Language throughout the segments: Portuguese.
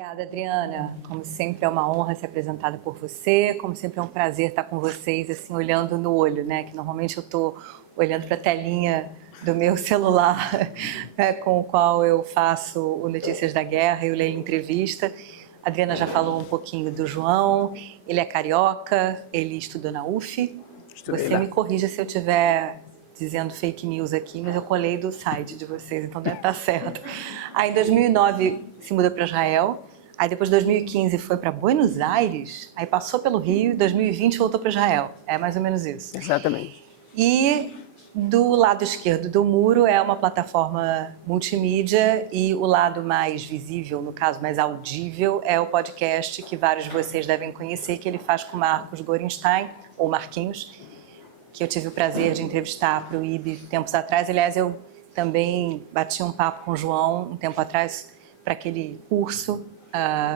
Obrigada, Adriana. Como sempre, é uma honra ser apresentada por você. Como sempre, é um prazer estar com vocês, assim, olhando no olho, né? Que normalmente eu estou olhando para a telinha do meu celular, né, com o qual eu faço o Notícias da Guerra e o Leio Entrevista. A Adriana já falou um pouquinho do João. Ele é carioca, ele estudou na UF. Você me corrija se eu estiver dizendo fake news aqui, mas eu colei do site de vocês, então deve estar certo. Aí em 2009 se mudou para Israel, aí depois de 2015 foi para Buenos Aires, aí passou pelo Rio, em 2020 voltou para Israel. É mais ou menos isso. Exatamente. E do lado esquerdo do muro é uma plataforma multimídia e o lado mais visível, no caso mais audível, é o podcast que vários de vocês devem conhecer, que ele faz com Marcos Gorenstein, ou Marquinhos, que eu tive o prazer de entrevistar para o IB tempos atrás. Aliás, eu também bati um papo com o João um tempo atrás para aquele curso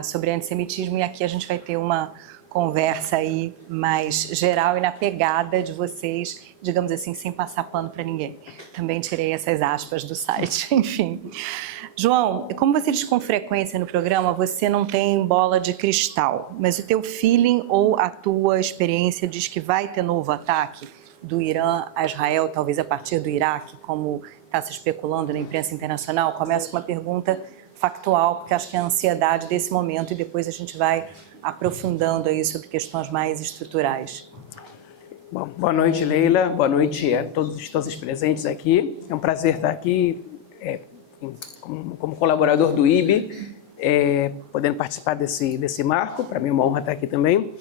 sobre antissemitismo, e aqui a gente vai ter uma conversa aí mais geral e na pegada de vocês, digamos assim, sem passar pano para ninguém. Também tirei essas aspas do site, enfim. João, como você diz com frequência no programa, você não tem bola de cristal, mas o teu feeling ou a tua experiência diz que vai ter novo ataque do Irã a Israel, talvez a partir do Iraque, como está se especulando na imprensa internacional? Começo com uma pergunta factual, porque acho que é a ansiedade desse momento, e depois a gente vai aprofundando aí sobre questões mais estruturais. Bom, boa noite, Leila. Boa noite a todos os presentes aqui. É um prazer estar aqui como colaborador do IB, podendo participar desse marco. Para mim é uma honra estar aqui também.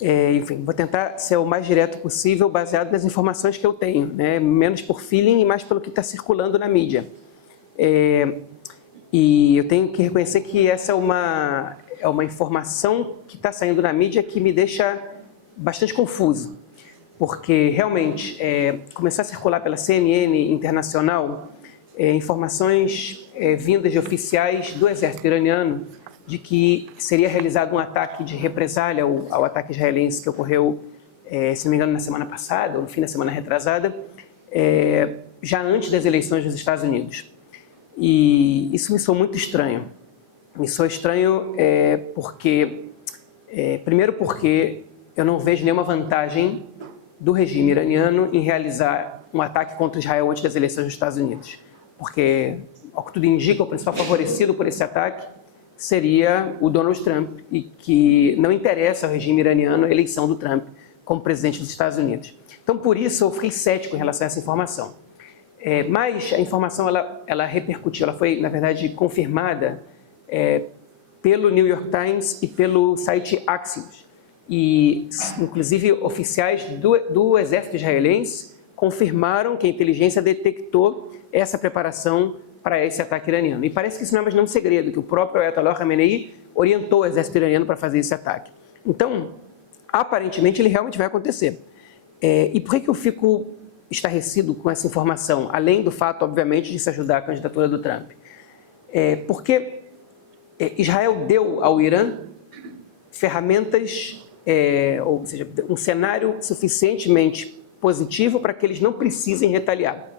Enfim, vou tentar ser o mais direto possível, baseado nas informações que eu tenho, né? Menos por feeling e mais pelo que está circulando na mídia. E eu tenho que reconhecer que essa é uma informação que está saindo na mídia que me deixa bastante confuso, porque realmente começou a circular pela CNN internacional informações vindas de oficiais do exército iraniano de que seria realizado um ataque de represália ao ataque israelense que ocorreu, se não me engano, na semana passada, ou no fim da semana retrasada, já antes das eleições dos Estados Unidos. E isso me soou muito estranho. Me soou estranho primeiro porque eu não vejo nenhuma vantagem do regime iraniano em realizar um ataque contra Israel antes das eleições dos Estados Unidos. Porque, ao que tudo indica, o principal favorecido por esse ataque seria o Donald Trump, e que não interessa ao regime iraniano a eleição do Trump como presidente dos Estados Unidos. Então, por isso, eu fiquei cético em relação a essa informação. Mas a informação, ela repercutiu, ela foi, na verdade, confirmada pelo New York Times e pelo site Axios. E, inclusive, oficiais do exército israelense confirmaram que a inteligência detectou essa preparação para esse ataque iraniano. E parece que isso não é mais nenhum segredo, que o próprio Ayatollah Khamenei orientou o exército iraniano para fazer esse ataque. Então, aparentemente, ele realmente vai acontecer. E por que eu fico estarrecido com essa informação, além do fato, obviamente, de se ajudar a candidatura do Trump? Porque Israel deu ao Irã ferramentas, ou seja, um cenário suficientemente positivo para que eles não precisem retaliar.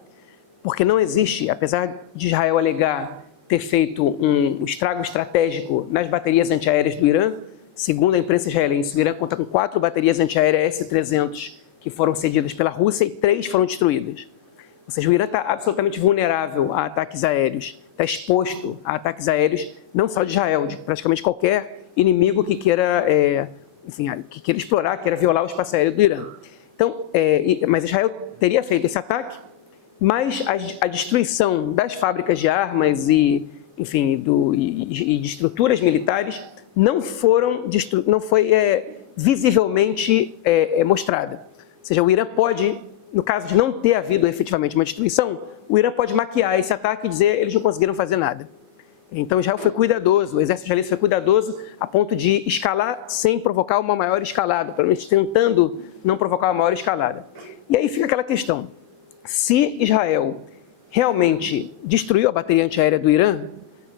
Porque não existe, apesar de Israel alegar ter feito um estrago estratégico nas baterias antiaéreas do Irã, segundo a imprensa israelense, o Irã conta com 4 baterias antiaéreas S-300 que foram cedidas pela Rússia e 3 foram destruídas. Ou seja, o Irã está absolutamente vulnerável a ataques aéreos, está exposto a ataques aéreos não só de Israel, de praticamente qualquer inimigo que queira, que queira explorar, queira violar o espaço aéreo do Irã. Então, mas Israel teria feito esse ataque, mas a destruição das fábricas de armas e de estruturas militares não foi visivelmente mostrada. Ou seja, o Irã pode, no caso de não ter havido efetivamente uma destruição, o Irã pode maquiar esse ataque e dizer que eles não conseguiram fazer nada. Então Israel foi cuidadoso, o exército israelense foi cuidadoso a ponto de escalar sem provocar uma maior escalada, pelo menos tentando não provocar uma maior escalada. E aí fica aquela questão: se Israel realmente destruiu a bateria antiaérea do Irã,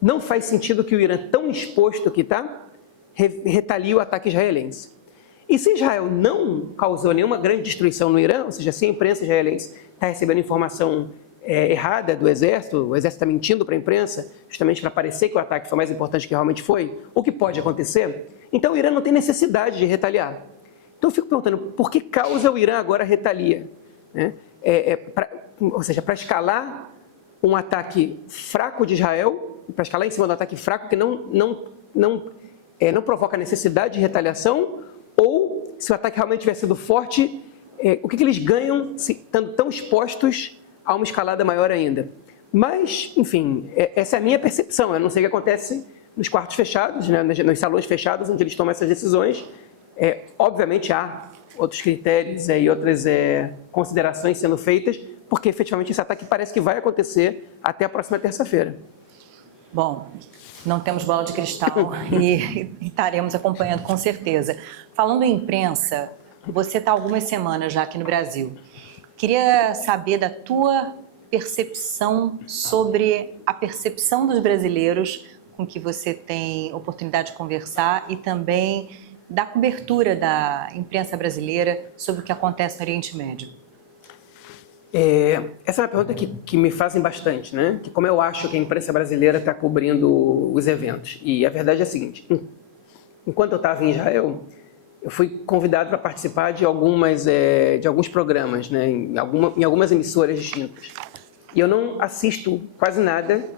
não faz sentido que o Irã, tão exposto que está, retalie o ataque israelense. E se Israel não causou nenhuma grande destruição no Irã, ou seja, se a imprensa israelense está recebendo informação errada do Exército, o Exército está mentindo para a imprensa, justamente para parecer que o ataque foi mais importante do que realmente foi, o que pode acontecer, então o Irã não tem necessidade de retaliar. Então eu fico perguntando, por que causa o Irã agora retalia? Né? Ou seja, para escalar um ataque fraco de Israel, para escalar em cima do ataque fraco que não provoca necessidade de retaliação, ou se o ataque realmente tiver sido forte, o que eles ganham estando tão expostos a uma escalada maior ainda? Mas, enfim, essa é a minha percepção. Eu não sei o que acontece nos quartos fechados, né, nos salões fechados, onde eles tomam essas decisões. Obviamente há outros critérios e outras considerações sendo feitas, porque efetivamente esse ataque parece que vai acontecer até a próxima terça-feira. Bom, não temos bola de cristal e estaremos acompanhando com certeza. Falando em imprensa, você está há algumas semanas já aqui no Brasil. Queria saber da tua percepção sobre a percepção dos brasileiros com que você tem oportunidade de conversar e também da cobertura da imprensa brasileira sobre o que acontece no Oriente Médio. Essa é uma pergunta que me fazem bastante, né? Que como eu acho que a imprensa brasileira está cobrindo os eventos. E a verdade é a seguinte, enquanto eu estava em Israel, eu fui convidado para participar de alguns programas, né? Em algumas emissoras distintas. E eu não assisto quase nada,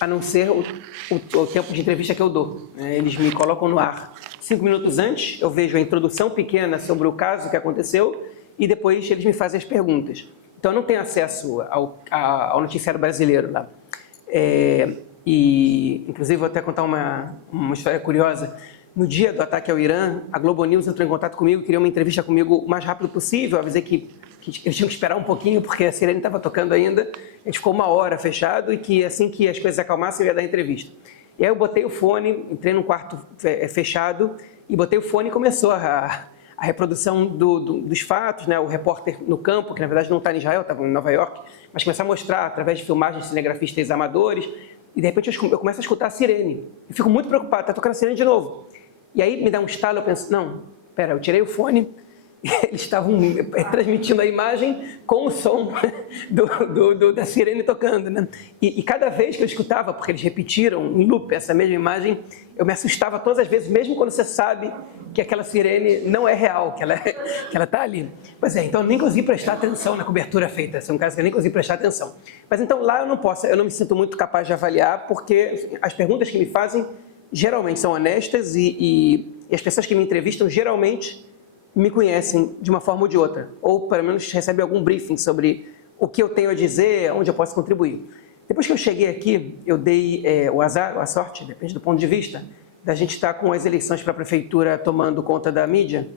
a não ser o tempo de entrevista que eu dou. Eles me colocam no ar 5 minutos antes, eu vejo a introdução pequena sobre o caso que aconteceu e depois eles me fazem as perguntas. Então, eu não tenho acesso ao noticiário brasileiro lá. Inclusive, vou até contar uma história curiosa. No dia do ataque ao Irã, a Globo News entrou em contato comigo, queria uma entrevista comigo o mais rápido possível. Eu avisei que eles tinham que esperar um pouquinho, porque a sirene estava tocando ainda. A gente ficou 1 hora fechado e que assim que as coisas acalmassem, eu ia dar a entrevista. E aí eu botei o fone, entrei num quarto fechado e botei o fone e começou a reprodução dos fatos, né? O repórter no campo, que na verdade não está em Israel, estava em Nova York, mas começar a mostrar através de filmagens de cinegrafistas amadores, e de repente eu começo a escutar a sirene. Eu fico muito preocupado, está tocando a sirene de novo. E aí me dá um estalo, eu penso, não, espera, eu tirei o fone, e eles estavam transmitindo a imagem com o som da sirene tocando, né? E cada vez que eu escutava, porque eles repetiram em loop essa mesma imagem, eu me assustava todas as vezes, mesmo quando você sabe que aquela sirene não é real, que ela está ali. Pois então eu nem consegui prestar atenção na cobertura feita, esse é um caso que eu nem consegui prestar atenção. Mas então lá eu não me sinto muito capaz de avaliar, porque as perguntas que me fazem geralmente são honestas e as pessoas que me entrevistam geralmente me conhecem de uma forma ou de outra, ou pelo menos recebem algum briefing sobre o que eu tenho a dizer, onde eu posso contribuir. Depois que eu cheguei aqui, eu dei o azar, ou a sorte, depende do ponto de vista, da gente estar com as eleições para a prefeitura tomando conta da mídia,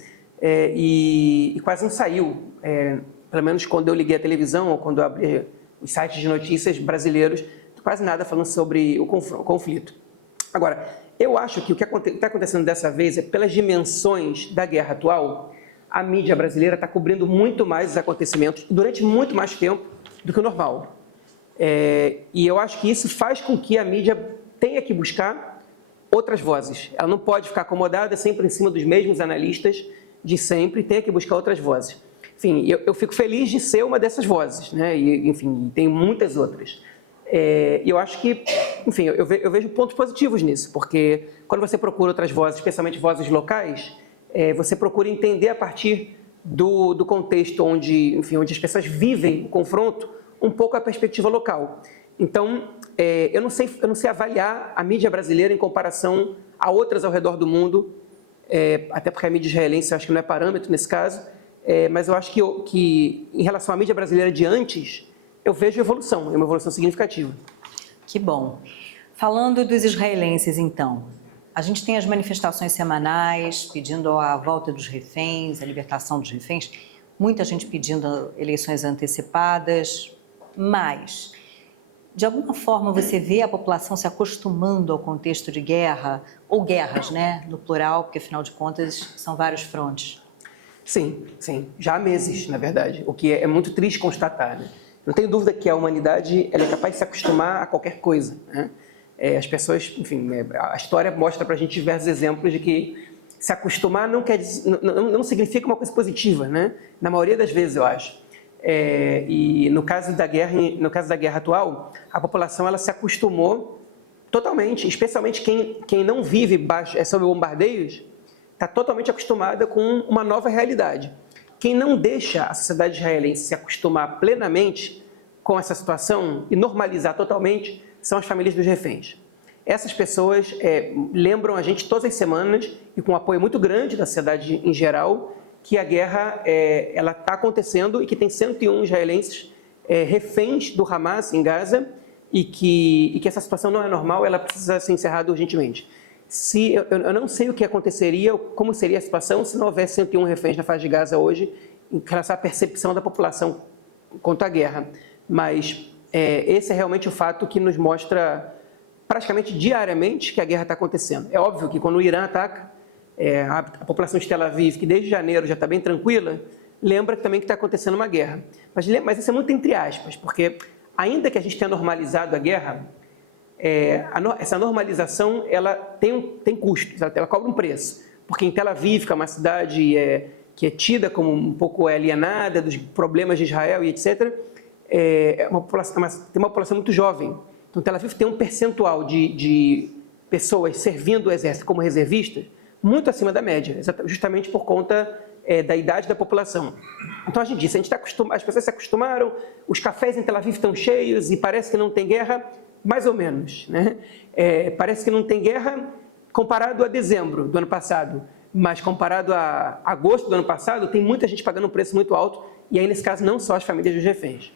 e quase não saiu, pelo menos quando eu liguei a televisão ou quando eu abri os sites de notícias brasileiros, quase nada falando sobre o conflito. Agora, eu acho que o que está acontecendo dessa vez é, pelas dimensões da guerra atual, a mídia brasileira está cobrindo muito mais os acontecimentos durante muito mais tempo do que o normal. E eu acho que isso faz com que a mídia tenha que buscar outras vozes. Ela não pode ficar acomodada sempre em cima dos mesmos analistas de sempre, tenha que buscar outras vozes. Enfim, eu fico feliz de ser uma dessas vozes, né? E, enfim, tem muitas outras. E eu acho que, enfim, eu vejo pontos positivos nisso, porque quando você procura outras vozes, especialmente vozes locais, você procura entender a partir do contexto onde as pessoas vivem o confronto, um pouco a perspectiva local. Então, eu não sei avaliar a mídia brasileira em comparação a outras ao redor do mundo, até porque a mídia israelense eu acho que não é parâmetro nesse caso, mas eu acho que em relação à mídia brasileira de antes, eu vejo evolução, uma evolução significativa. Que bom. Falando dos israelenses, então, a gente tem as manifestações semanais pedindo a volta dos reféns, a libertação dos reféns, muita gente pedindo eleições antecipadas, mas, de alguma forma, você vê a população se acostumando ao contexto de guerra, ou guerras, né, no plural, porque, afinal de contas, são vários frontes. Sim, já há meses, na verdade, o que é muito triste constatar, né? Não tenho dúvida que a humanidade ela é capaz de se acostumar a qualquer coisa, né? As pessoas, enfim, a história mostra para a gente diversos exemplos de que se acostumar não significa uma coisa positiva, né? Na maioria das vezes, eu acho. E no caso da guerra atual, a população ela se acostumou totalmente, especialmente quem não vive sob bombardeios, está totalmente acostumada com uma nova realidade. Quem não deixa a sociedade israelense se acostumar plenamente com essa situação e normalizar totalmente são as famílias dos reféns. Essas pessoas lembram a gente todas as semanas, e com um apoio muito grande da sociedade em geral, que a guerra ela está acontecendo e que tem 101 israelenses reféns do Hamas em Gaza e que essa situação não é normal, ela precisa ser encerrada urgentemente. Eu não sei o que aconteceria, como seria a situação se não houvesse 101 reféns na faixa de Gaza hoje, em relação à percepção da população quanto à guerra. Mas esse é realmente o fato que nos mostra praticamente diariamente que a guerra está acontecendo. É óbvio que quando o Irã ataca, a população de Tel Aviv, que desde janeiro já está bem tranquila, lembra também que está acontecendo uma guerra. Mas isso é muito entre aspas, porque ainda que a gente tenha normalizado a guerra, essa normalização ela tem custos, ela cobra um preço. Porque em Tel Aviv, que é uma cidade que é tida como um pouco alienada dos problemas de Israel e etc., tem uma população muito jovem. Então, Tel Aviv tem um percentual de pessoas servindo o exército como reservistas muito acima da média, justamente por conta da idade da população. Então, a gente disse, as pessoas se acostumaram, os cafés em Tel Aviv estão cheios e parece que não tem guerra, mais ou menos, né? Parece que não tem guerra comparado a dezembro do ano passado, mas comparado a agosto do ano passado, tem muita gente pagando um preço muito alto, e aí, nesse caso, não só as famílias dos reféns.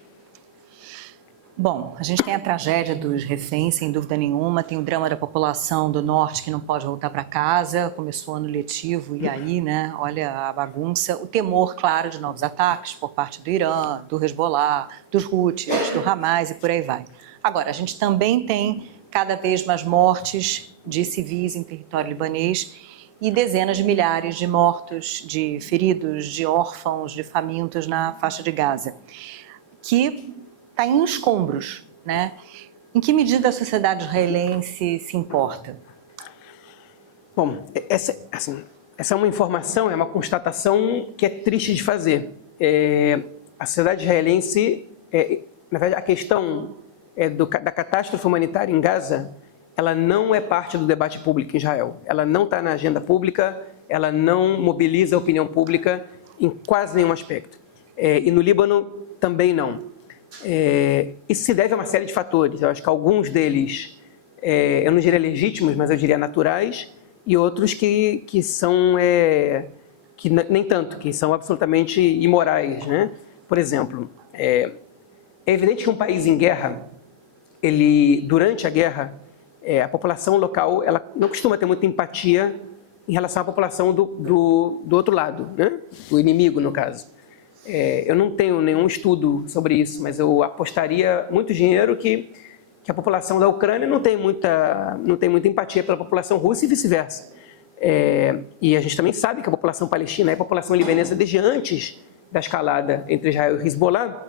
Bom, a gente tem a tragédia dos reféns, sem dúvida nenhuma, tem o drama da população do norte que não pode voltar para casa, começou o ano letivo e aí, né, olha a bagunça, o temor, claro, de novos ataques por parte do Irã, do Hezbollah, dos Houthis, do Hamas e por aí vai. Agora, a gente também tem cada vez mais mortes de civis em território libanês e dezenas de milhares de mortos, de feridos, de órfãos, de famintos na faixa de Gaza, que está em escombros, né? Em que medida a sociedade israelense se importa? Bom, essa é uma informação, é uma constatação que é triste de fazer. A sociedade israelense, na verdade, a questão da catástrofe humanitária em Gaza, ela não é parte do debate público em Israel. Ela não está na agenda pública, ela não mobiliza a opinião pública em quase nenhum aspecto. E no Líbano também não. Isso se deve a uma série de fatores. Eu acho que alguns deles, eu não diria legítimos, mas eu diria naturais, e outros que são, que nem tanto, que são absolutamente imorais, né? Por exemplo, é evidente que um país em guerra, durante a guerra, a população local ela não costuma ter muita empatia em relação à população do outro lado, né? Do inimigo, no caso. Eu não tenho nenhum estudo sobre isso, mas eu apostaria muito dinheiro que a população da Ucrânia não tem muita empatia pela população russa e vice-versa. E a gente também sabe que a população palestina e a população libanesa, desde antes da escalada entre Israel e Hezbollah,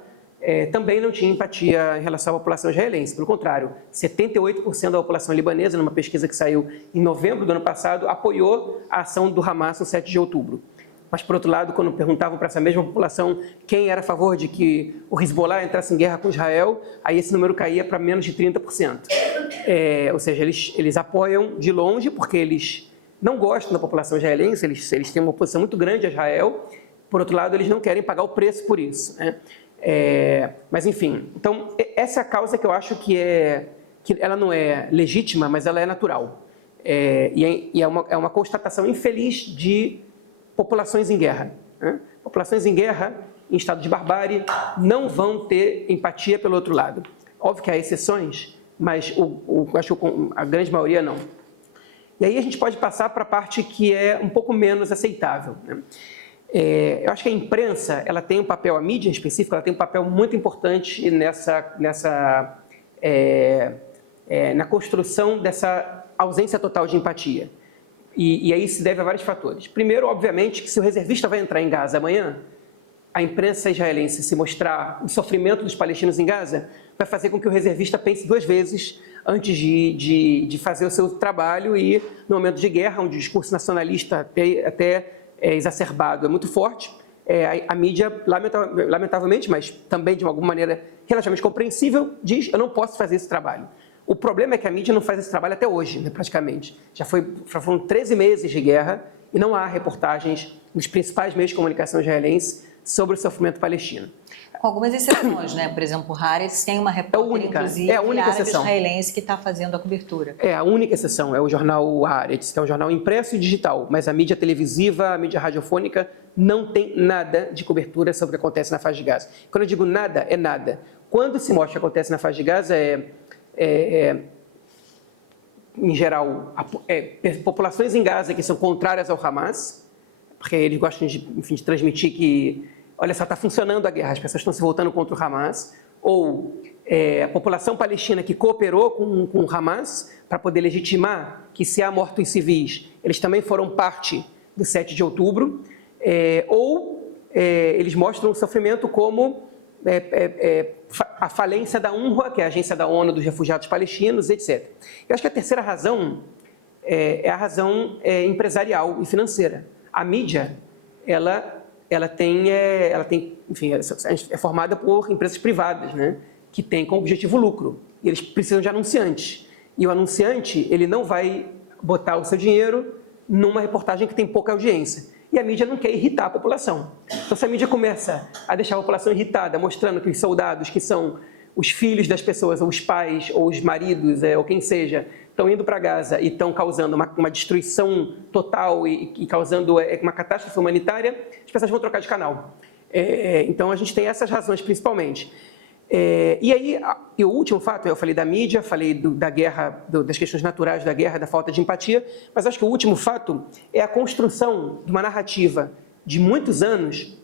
também não tinha empatia em relação à população israelense. Pelo contrário, 78% da população libanesa, numa pesquisa que saiu em novembro do ano passado, apoiou a ação do Hamas no 7 de outubro. Mas, por outro lado, quando perguntavam para essa mesma população quem era a favor de que o Hezbollah entrasse em guerra com Israel, aí esse número caía para menos de 30%. Ou seja, eles apoiam de longe porque eles não gostam da população israelense, eles têm uma oposição muito grande a Israel. Por outro lado, eles não querem pagar o preço por isso, né? Mas, enfim, então, essa é a causa que eu acho que ela não é legítima, mas ela é natural. E é uma constatação infeliz de populações em guerra, né? Populações em guerra, em estado de barbárie, não vão ter empatia pelo outro lado. Óbvio que há exceções, mas acho que a grande maioria não. E aí a gente pode passar para a parte que é um pouco menos aceitável, né? Eu acho que a imprensa, ela tem um papel, a mídia em específico, ela tem um papel muito importante na construção dessa ausência total de empatia. E aí se deve a vários fatores. Primeiro, obviamente, que se o reservista vai entrar em Gaza amanhã, a imprensa israelense se mostrar o sofrimento dos palestinos em Gaza, vai fazer com que o reservista pense duas vezes antes de fazer o seu trabalho e, no momento de guerra, onde o discurso nacionalista até exacerbado é muito forte, a mídia, lamentavelmente, mas também de alguma maneira relativamente compreensível, diz: eu não posso fazer esse trabalho. O problema é que a mídia não faz esse trabalho até hoje, né, praticamente. Já foram 13 meses de guerra e não há reportagens nos principais meios de comunicação israelenses sobre o sofrimento palestino. Com algumas exceções, né? Por exemplo, o Haaretz tem uma repórter, inclusive, árabe-israelense que está fazendo a cobertura. A única exceção é o jornal Haaretz, que é um jornal impresso e digital, mas a mídia televisiva, a mídia radiofônica não tem nada de cobertura sobre o que acontece na faixa de Gaza. Quando eu digo nada, é nada. Quando se mostra o que acontece na faixa de Gaza, em geral, populações em Gaza que são contrárias ao Hamas, porque eles gostam de transmitir que, olha só, está funcionando a guerra, as pessoas estão se voltando contra o Hamas, ou a população palestina que cooperou com o Hamas para poder legitimar que, se há mortos civis, eles também foram parte do 7 de outubro, eles mostram o sofrimento como a falência da UNRWA, que é a agência da ONU dos refugiados palestinos, etc. Eu acho que a terceira razão é a razão empresarial e financeira. A mídia, ela tem, enfim, é formada por empresas privadas, né, que têm como objetivo lucro. E eles precisam de anunciantes. E o anunciante, ele não vai botar o seu dinheiro numa reportagem que tem pouca audiência. E a mídia não quer irritar a população. Então, se a mídia começa a deixar a população irritada, mostrando que os soldados, que são os filhos das pessoas, ou os pais, ou os maridos, ou quem seja, estão indo para Gaza e estão causando uma destruição total e causando uma catástrofe humanitária, as pessoas vão trocar de canal. Então, a gente tem essas razões principalmente. E aí, o último fato, eu falei da mídia, falei da guerra, das questões naturais da guerra, da falta de empatia, mas acho que o último fato é a construção de uma narrativa de muitos anos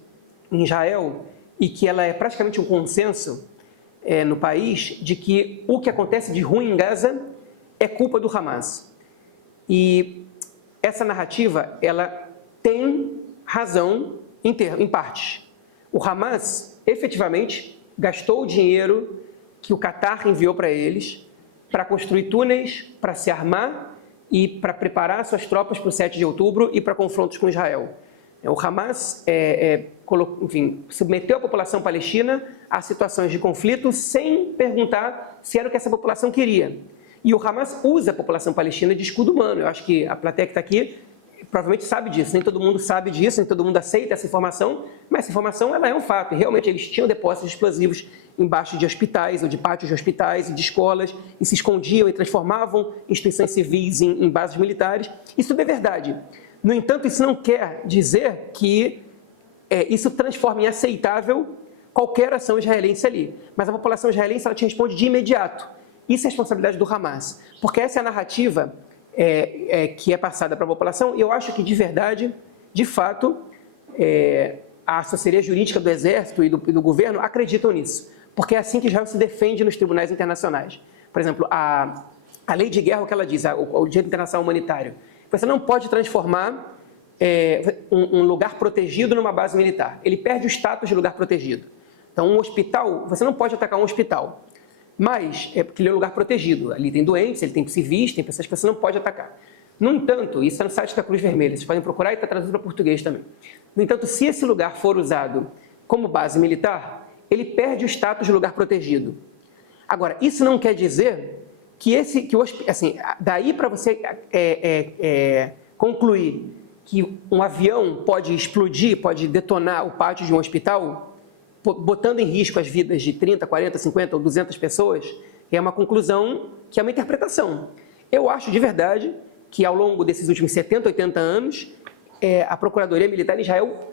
em Israel, e que ela é praticamente um consenso no país, de que o que acontece de ruim em Gaza é culpa do Hamas. E essa narrativa, ela tem razão em partes. O Hamas, efetivamente, gastou o dinheiro que o Qatar enviou para eles para construir túneis, para se armar e para preparar suas tropas para o 7 de outubro e para confrontos com Israel. O Hamas submeteu a população palestina a situações de conflito sem perguntar se era o que essa população queria. E o Hamas usa a população palestina de escudo humano. Eu acho que a plateia que está aqui provavelmente sabe disso, nem todo mundo sabe disso, nem todo mundo aceita essa informação, mas essa informação ela é um fato. E realmente eles tinham depósitos de explosivos embaixo de hospitais, ou de pátios de hospitais e de escolas, e se escondiam e transformavam instituições civis em bases militares. Isso tudo é verdade. No entanto, isso não quer dizer que isso transforma em aceitável qualquer ação israelense ali. Mas a população israelense ela te responde de imediato. Isso é responsabilidade do Hamas, porque essa é a narrativa que é passada para a população, e eu acho que, de verdade, de fato, a assessoria jurídica do Exército e do governo acreditam nisso, porque é assim que Israel se defende nos tribunais internacionais. Por exemplo, a lei de guerra, o que ela diz, o Direito Internacional Humanitário, você não pode transformar um lugar protegido numa base militar. Ele perde o status de lugar protegido. Então, um hospital, você não pode atacar um hospital. Mas, porque ele é um lugar protegido, ali tem doentes, ele tem civis, tem pessoas que você não pode atacar. No entanto, isso é no site da Cruz Vermelha, vocês podem procurar e está traduzido para português também. No entanto, se esse lugar for usado como base militar, ele perde o status de lugar protegido. Agora, isso não quer dizer que daí para você concluir que um avião pode explodir, pode detonar o pátio de um hospital, botando em risco as vidas de 30, 40, 50 ou 200 pessoas, é uma conclusão que é uma interpretação. Eu acho de verdade que ao longo desses últimos 70, 80 anos, a Procuradoria Militar de Israel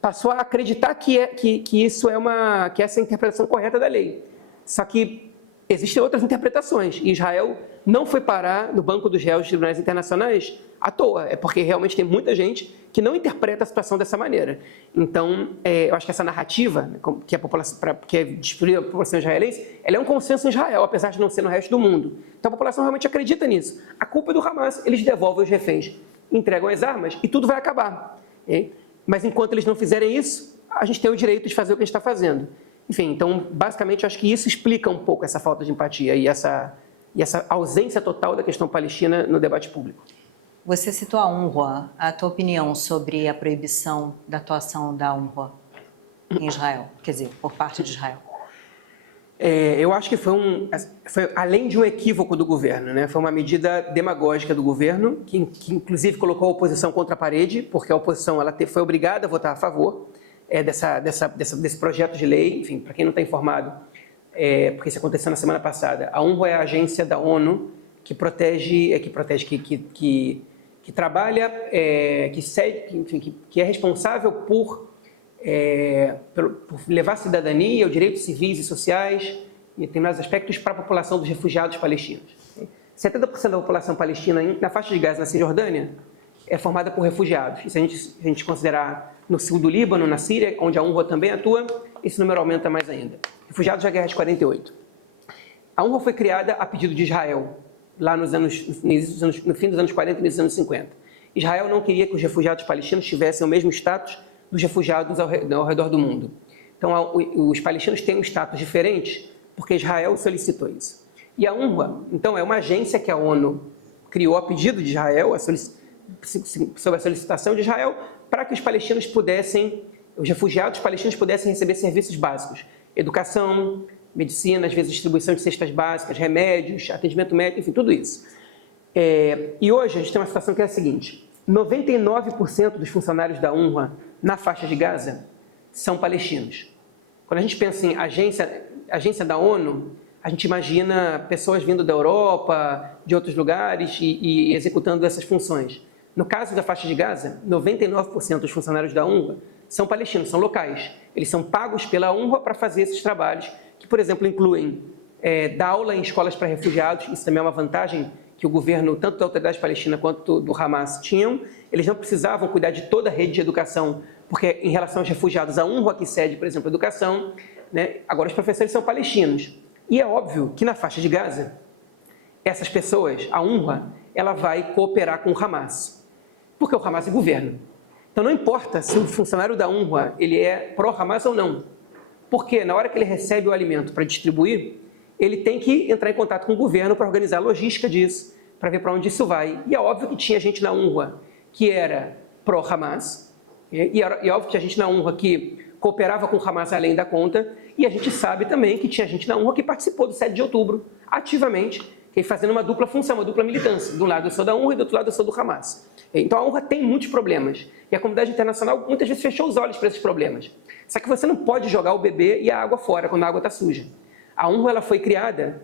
passou a acreditar que essa é a interpretação correta da lei. Só que existem outras interpretações, e Israel não foi parar no banco dos réus dos tribunais internacionais à toa, é porque realmente tem muita gente que não interpreta a situação dessa maneira. Então, eu acho que essa narrativa, que é destruída pela população israelense, ela é um consenso em Israel, apesar de não ser no resto do mundo. Então, a população realmente acredita nisso. A culpa é do Hamas, eles devolvem os reféns, entregam as armas e tudo vai acabar. Mas enquanto eles não fizerem isso, a gente tem o direito de fazer o que a gente está fazendo. Enfim, então, basicamente, eu acho que isso explica um pouco essa falta de empatia e essa ausência total da questão palestina no debate público. Você citou a UNRWA. A tua opinião sobre a proibição da atuação da UNRWA em Israel, quer dizer, por parte de Israel? Eu acho que foi além de um equívoco do governo, né? Foi uma medida demagógica do governo, que inclusive colocou a oposição contra a parede, porque a oposição foi obrigada a votar a favor desse projeto de lei. Enfim, para quem não está informado, porque isso aconteceu na semana passada, a UNRWA é a agência da ONU que trabalha, que é responsável por levar cidadania, os direitos civis e sociais e determinados aspectos para a população dos refugiados palestinos. 70% da população palestina na faixa de Gaza, na Cisjordânia, é formada por refugiados. E se a gente considerar no sul do Líbano, na Síria, onde a UNRWA também atua, esse número aumenta mais ainda. Refugiados da Guerra de 48. A UNRWA foi criada a pedido de Israel, lá no fim dos anos 40 e início dos anos 50. Israel não queria que os refugiados palestinos tivessem o mesmo status dos refugiados ao redor do mundo. Então, os palestinos têm um status diferente porque Israel solicitou isso. E a UNRWA, então, é uma agência que a ONU criou a pedido de Israel, sob a solicitação de Israel, para que os refugiados palestinos pudessem receber serviços básicos: educação, medicina, às vezes distribuição de cestas básicas, remédios, atendimento médico, enfim, tudo isso. E hoje a gente tem uma situação que é a seguinte: 99% dos funcionários da UNRWA na faixa de Gaza são palestinos. Quando a gente pensa em agência da ONU, a gente imagina pessoas vindo da Europa, de outros lugares e executando essas funções. No caso da faixa de Gaza, 99% dos funcionários da UNRWA são palestinos, são locais. Eles são pagos pela UNRWA para fazer esses trabalhos, que, por exemplo, incluem dar aula em escolas para refugiados. Isso também é uma vantagem que o governo, tanto da Autoridade Palestina quanto do Hamas, tinham. Eles não precisavam cuidar de toda a rede de educação, porque em relação aos refugiados, a UNRWA que cede, por exemplo, a educação, né? Agora os professores são palestinos. E é óbvio que na faixa de Gaza, essas pessoas, a UNRWA, ela vai cooperar com o Hamas, porque o Hamas é governo. Então não importa se o funcionário da UNRWA ele é pró-Hamas ou não, porque na hora que ele recebe o alimento para distribuir, ele tem que entrar em contato com o governo para organizar a logística disso, para ver para onde isso vai. E é óbvio que tinha gente na UNRWA que era pró-Hamas, e é óbvio que tinha gente na UNRWA que cooperava com o Hamas além da conta, e a gente sabe também que tinha gente na UNRWA que participou do 7 de outubro, ativamente, fazendo uma dupla função, uma dupla militância. De um lado eu sou da UNRWA e do outro lado eu sou do Hamas. Então a UNRWA tem muitos problemas, e a comunidade internacional muitas vezes fechou os olhos para esses problemas. Só que você não pode jogar o bebê e a água fora quando a água está suja. A UNRWA ela foi criada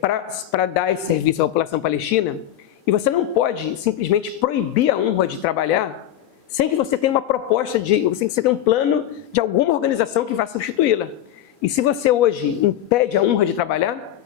para dar esse serviço à população palestina, e você não pode simplesmente proibir a UNRWA de trabalhar sem que você tenha uma proposta, sem que você tenha um plano de alguma organização que vá substituí-la. E se você hoje impede a UNRWA de trabalhar,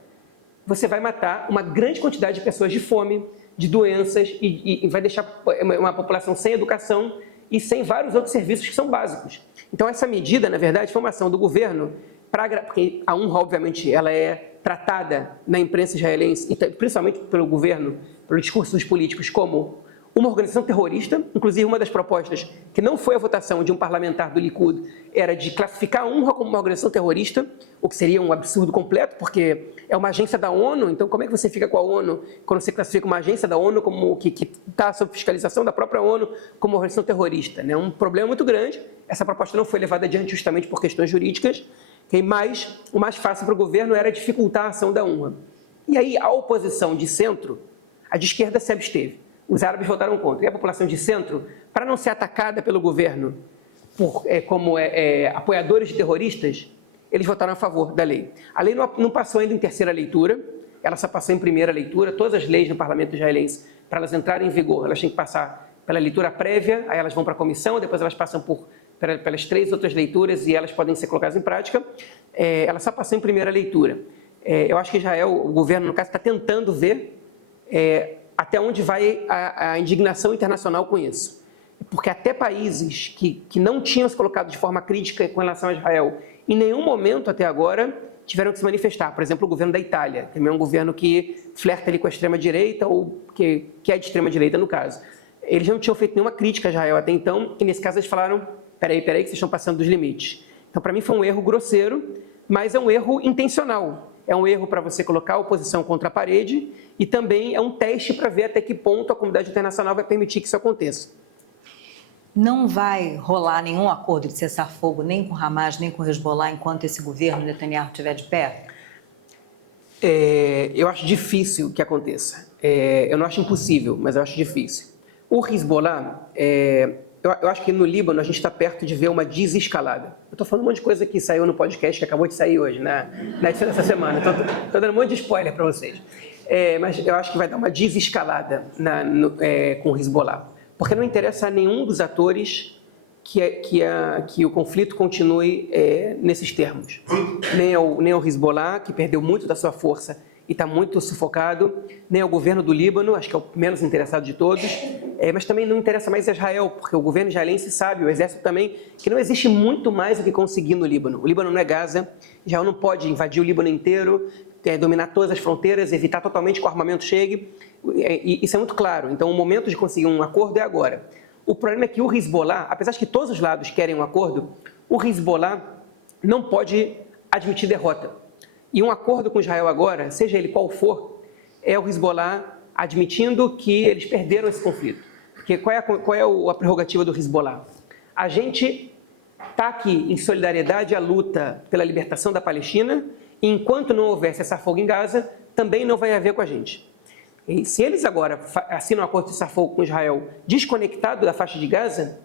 você vai matar uma grande quantidade de pessoas de fome, de doenças, e vai deixar uma população sem educação e sem vários outros serviços que são básicos. Então essa medida, na verdade, foi uma ação do governo, porque a UNRWA, obviamente, ela é tratada na imprensa israelense, e principalmente pelo governo, pelos discursos políticos, como uma organização terrorista. Inclusive, uma das propostas que não foi a votação de um parlamentar do Likud era de classificar a UNRWA como uma organização terrorista, o que seria um absurdo completo, porque é uma agência da ONU. Então como é que você fica com a ONU quando você classifica uma agência da ONU como que está sob fiscalização da própria ONU como uma organização terrorista, né? Um problema muito grande. Essa proposta não foi levada adiante justamente por questões jurídicas, mas o mais fácil para o governo era dificultar a ação da UNRWA. E aí a oposição de centro, a de esquerda se absteve. Os árabes votaram contra. E a população de centro, para não ser atacada pelo governo como apoiadores de terroristas, eles votaram a favor da lei. A lei não passou ainda em terceira leitura, ela só passou em primeira leitura. Todas as leis no parlamento israelense, para elas entrarem em vigor, elas têm que passar pela leitura prévia, aí elas vão para a comissão, depois elas passam pelas 3 outras leituras e elas podem ser colocadas em prática. Ela só passou em primeira leitura. Eu acho que Israel, o governo, no caso, está tentando ver até onde vai a indignação internacional com isso. Porque até países que não tinham se colocado de forma crítica com relação a Israel, em nenhum momento até agora tiveram que se manifestar. Por exemplo, o governo da Itália, que é um governo que flerta ali com a extrema-direita, ou que é de extrema-direita no caso. Eles não tinham feito nenhuma crítica a Israel até então, e nesse caso eles falaram: peraí, que vocês estão passando dos limites. Então, para mim, foi um erro grosseiro, mas é um erro intencional. é um erro para você colocar a oposição contra a parede e também é um teste para ver até que ponto a comunidade internacional vai permitir que isso aconteça. Não vai rolar nenhum acordo de cessar-fogo nem com Hamas, nem com Hezbollah enquanto esse governo Netanyahu estiver de pé? Eu acho difícil que aconteça. Eu não acho impossível, mas eu acho difícil. O Hezbollah, eu acho que no Líbano a gente está perto de ver uma desescalada. Eu estou falando um monte de coisa que saiu no podcast que acabou de sair hoje, na edição dessa semana. Estou dando um monte de spoiler para vocês. Mas eu acho que vai dar uma desescalada com o Hezbollah. Porque não interessa a nenhum dos atores que o conflito continue nesses termos. Nem ao Hezbollah, que perdeu muito da sua força e está muito sufocado, nem ao governo do Líbano, acho que é o menos interessado de todos, mas também não interessa mais a Israel, porque o governo israelense sabe, o exército também, que não existe muito mais o que conseguir no Líbano. O Líbano não é Gaza, Israel não pode invadir o Líbano inteiro, dominar todas as fronteiras, evitar totalmente que o armamento chegue, isso é muito claro. Então o momento de conseguir um acordo é agora. O problema é que o Hezbollah, apesar de que todos os lados querem um acordo, o Hezbollah não pode admitir derrota. E um acordo com Israel agora, seja ele qual for, é o Hezbollah admitindo que eles perderam esse conflito. Porque qual é a prerrogativa do Hezbollah? A gente está aqui em solidariedade à luta pela libertação da Palestina e enquanto não houver cessar-fogo em Gaza, também não vai haver com a gente. E se eles agora assinam um acordo de cessar-fogo com Israel desconectado da faixa de Gaza,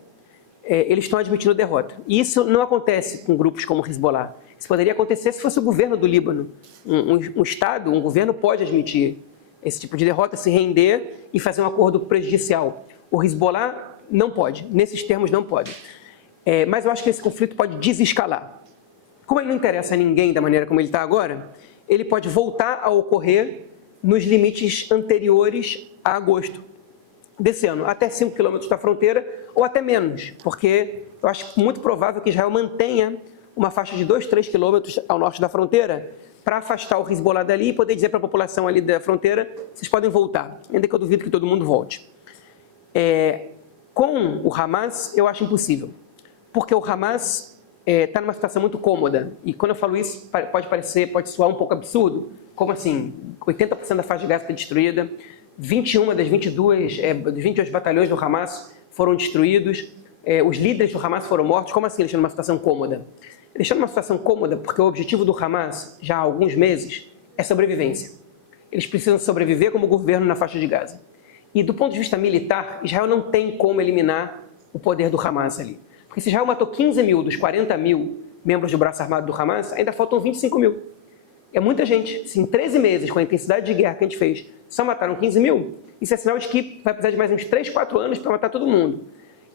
eles estão admitindo derrota. E isso não acontece com grupos como o Hezbollah. Isso poderia acontecer se fosse o governo do Líbano. Um Estado, um governo pode admitir esse tipo de derrota, se render e fazer um acordo prejudicial. O Hezbollah não pode, nesses termos não pode. Mas eu acho que esse conflito pode desescalar. Como ele não interessa a ninguém da maneira como ele está agora, ele pode voltar a ocorrer nos limites anteriores a agosto desse ano, até 5 quilômetros da fronteira ou até menos, porque eu acho muito provável que Israel mantenha uma faixa de 2, 3 quilômetros ao norte da fronteira para afastar o Hezbollah dali e poder dizer para a população ali da fronteira, vocês podem voltar, ainda que eu duvido que todo mundo volte. Com o Hamas, eu acho impossível, porque o Hamas está numa situação muito cômoda, e quando eu falo isso, pode soar um pouco absurdo. Como assim? 80% da faixa de Gaza está destruída, 21 das 22 batalhões do Hamas foram destruídos, os líderes do Hamas foram mortos. Como assim eles estão numa situação cômoda? Eles estão numa situação cômoda porque o objetivo do Hamas, já há alguns meses, é sobrevivência. Eles precisam sobreviver como governo na faixa de Gaza. E do ponto de vista militar, Israel não tem como eliminar o poder do Hamas ali. Porque se Israel matou 15 mil dos 40 mil membros do braço armado do Hamas, ainda faltam 25 mil. É muita gente. Se em 13 meses, com a intensidade de guerra que a gente fez, só mataram 15 mil, isso é sinal de que vai precisar de mais uns 3, 4 anos para matar todo mundo.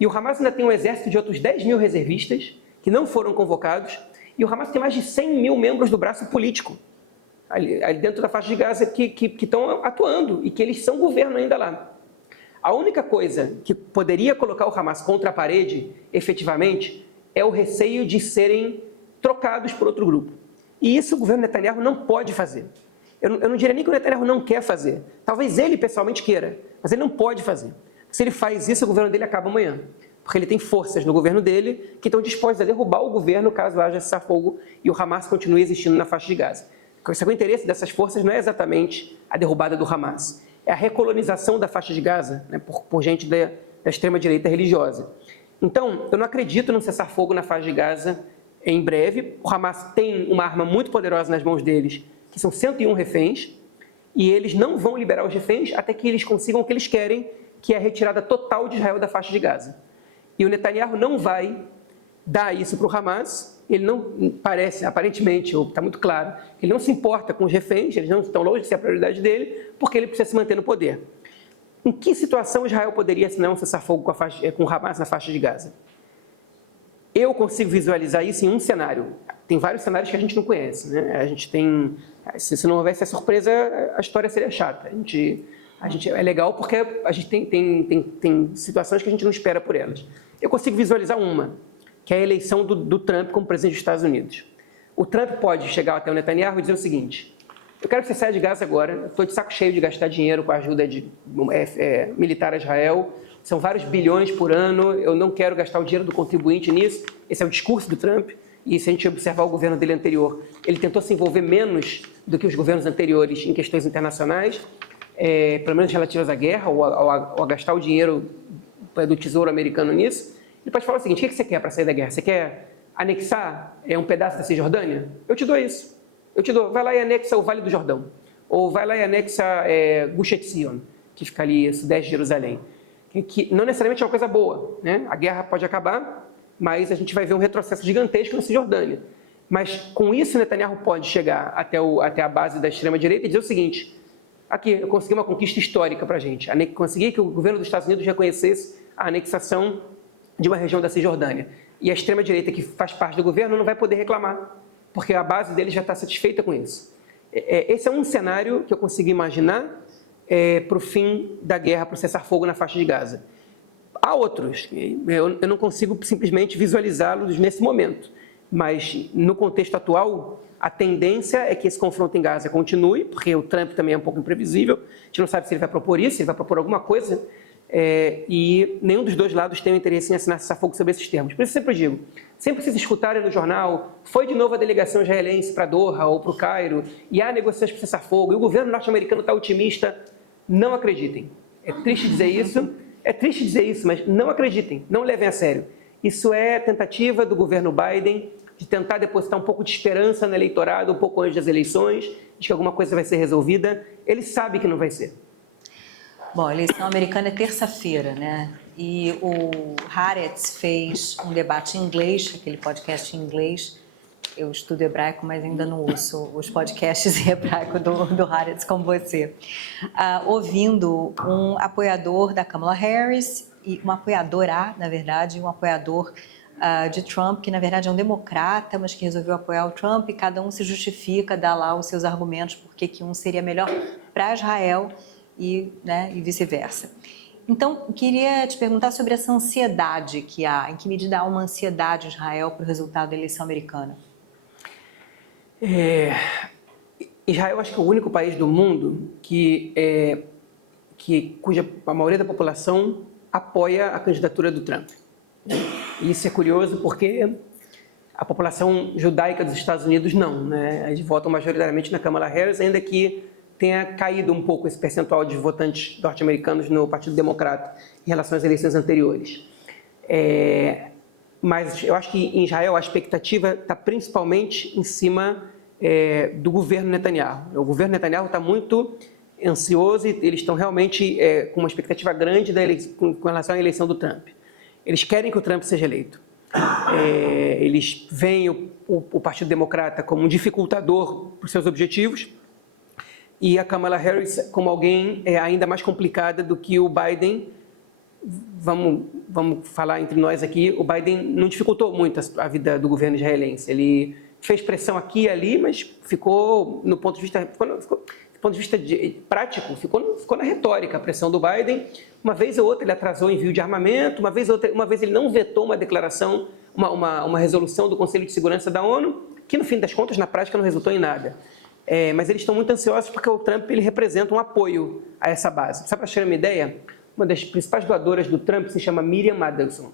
E o Hamas ainda tem um exército de outros 10 mil reservistas que não foram convocados, e o Hamas tem mais de 100 mil membros do braço político ali dentro da faixa de Gaza que estão atuando e que eles são governo ainda lá. A única coisa que poderia colocar o Hamas contra a parede, efetivamente, é o receio de serem trocados por outro grupo. E isso o governo Netanyahu não pode fazer. Eu não diria nem que o Netanyahu não quer fazer. Talvez ele pessoalmente queira, mas ele não pode fazer. Se ele faz isso, o governo dele acaba amanhã. Porque ele tem forças no governo dele que estão dispostas a derrubar o governo caso haja cessar-fogo e o Hamas continue existindo na faixa de Gaza. O interesse dessas forças não é exatamente a derrubada do Hamas, é a recolonização da faixa de Gaza, né, por gente da extrema-direita religiosa. Então, eu não acredito num cessar-fogo na faixa de Gaza em breve. O Hamas tem uma arma muito poderosa nas mãos deles, que são 101 reféns, e eles não vão liberar os reféns até que eles consigam o que eles querem, que é a retirada total de Israel da faixa de Gaza. E o Netanyahu não vai dar isso para o Hamas. Ele não parece, aparentemente, ou está muito claro, ele não se importa com os reféns, eles não estão longe de ser a prioridade dele, porque ele precisa se manter no poder. Em que situação Israel poderia assinar um cessar-fogo com o Hamas na faixa de Gaza? Eu consigo visualizar isso em um cenário. Tem vários cenários que a gente não conhece, né? A gente tem, se não houvesse a surpresa, a história seria chata. É legal porque a gente tem situações que a gente não espera por elas. Eu consigo visualizar uma, que é a eleição do Trump como presidente dos Estados Unidos. O Trump pode chegar até o Netanyahu e dizer o seguinte: eu quero que você saia de Gaza agora, estou de saco cheio de gastar dinheiro com a ajuda militar a Israel, são vários bilhões por ano, eu não quero gastar o dinheiro do contribuinte nisso. Esse é o discurso do Trump. e se a gente observar o governo dele anterior, ele tentou se envolver menos do que os governos anteriores em questões internacionais, pelo menos relativas à guerra, ou a gastar o dinheiro do Tesouro americano nisso. Ele pode falar o seguinte: o que você quer para sair da guerra? Você quer anexar um pedaço da Cisjordânia? Eu te dou isso. Eu te dou. Vai lá e anexa o Vale do Jordão. Ou vai lá e anexa Gush Etzion, que fica ali no sudeste de Jerusalém. Que não necessariamente é uma coisa boa, né? A guerra pode acabar, mas a gente vai ver um retrocesso gigantesco na Cisjordânia. Mas com isso, Netanyahu pode chegar até a base da extrema-direita e dizer o seguinte: aqui, eu consegui uma conquista histórica para a gente. Consegui que o governo dos Estados Unidos reconhecesse a anexação de uma região da Cisjordânia. E a extrema-direita, que faz parte do governo, não vai poder reclamar, porque a base deles já está satisfeita com isso. Esse é um cenário que eu consigo imaginar para o fim da guerra, para o cessar-fogo na faixa de Gaza. Há outros, eu não consigo simplesmente visualizá-los nesse momento, mas no contexto atual, a tendência é que esse confronto em Gaza continue, porque o Trump também é um pouco imprevisível, a gente não sabe se ele vai propor isso, se ele vai propor alguma coisa, e nenhum dos dois lados tem o interesse em assinar cessar-fogo sobre esses termos. Por isso eu sempre digo, sempre vocês escutarem no jornal, foi de novo a delegação israelense para Doha ou para o Cairo, e há negociações para cessar-fogo, e o governo norte-americano está otimista, não acreditem. É triste dizer isso, mas não acreditem, não levem a sério. Isso é tentativa do governo Biden de tentar depositar um pouco de esperança no eleitorado, um pouco antes das eleições, de que alguma coisa vai ser resolvida. Ele sabe que não vai ser. Bom, a eleição americana é terça-feira, né? E o Haaretz fez um debate em inglês, aquele podcast em inglês. Eu estudo hebraico, mas ainda não ouço os podcasts em hebraico do Haaretz como você. Ouvindo um apoiador da Kamala Harris, e uma apoiadora, na verdade, um apoiador de Trump, que na verdade é um democrata, mas que resolveu apoiar o Trump, e cada um se justifica, dá lá os seus argumentos por que um seria melhor para Israel e vice-versa. Então, queria te perguntar sobre essa ansiedade que há, em que medida há uma ansiedade em Israel para o resultado da eleição americana? Israel, acho que é o único país do mundo cuja a maioria da população apoia a candidatura do Trump. E isso é curioso porque a população judaica dos Estados Unidos não, né? Eles votam majoritariamente na Kamala Harris, ainda que tenha caído um pouco esse percentual de votantes norte-americanos no Partido Democrata em relação às eleições anteriores. Mas eu acho que em Israel a expectativa está principalmente em cima do governo Netanyahu. O governo Netanyahu está muito ansioso e eles estão realmente com uma expectativa grande com relação à eleição do Trump. Eles querem que o Trump seja eleito. Eles veem o Partido Democrata como um dificultador para os seus objetivos e a Kamala Harris como alguém ainda mais complicada do que o Biden. Vamos falar entre nós aqui, o Biden não dificultou muito a vida do governo israelense. Ele fez pressão aqui e ali, mas ficou, do ponto de vista prático, ficou na retórica a pressão do Biden. Uma vez ou outra ele atrasou o envio de armamento, uma vez ele não vetou uma declaração, uma resolução do Conselho de Segurança da ONU, que no fim das contas, na prática, não resultou em nada. Mas eles estão muito ansiosos porque o Trump ele representa um apoio a essa base. Só para ter uma ideia, uma das principais doadoras do Trump se chama Miriam Adelson.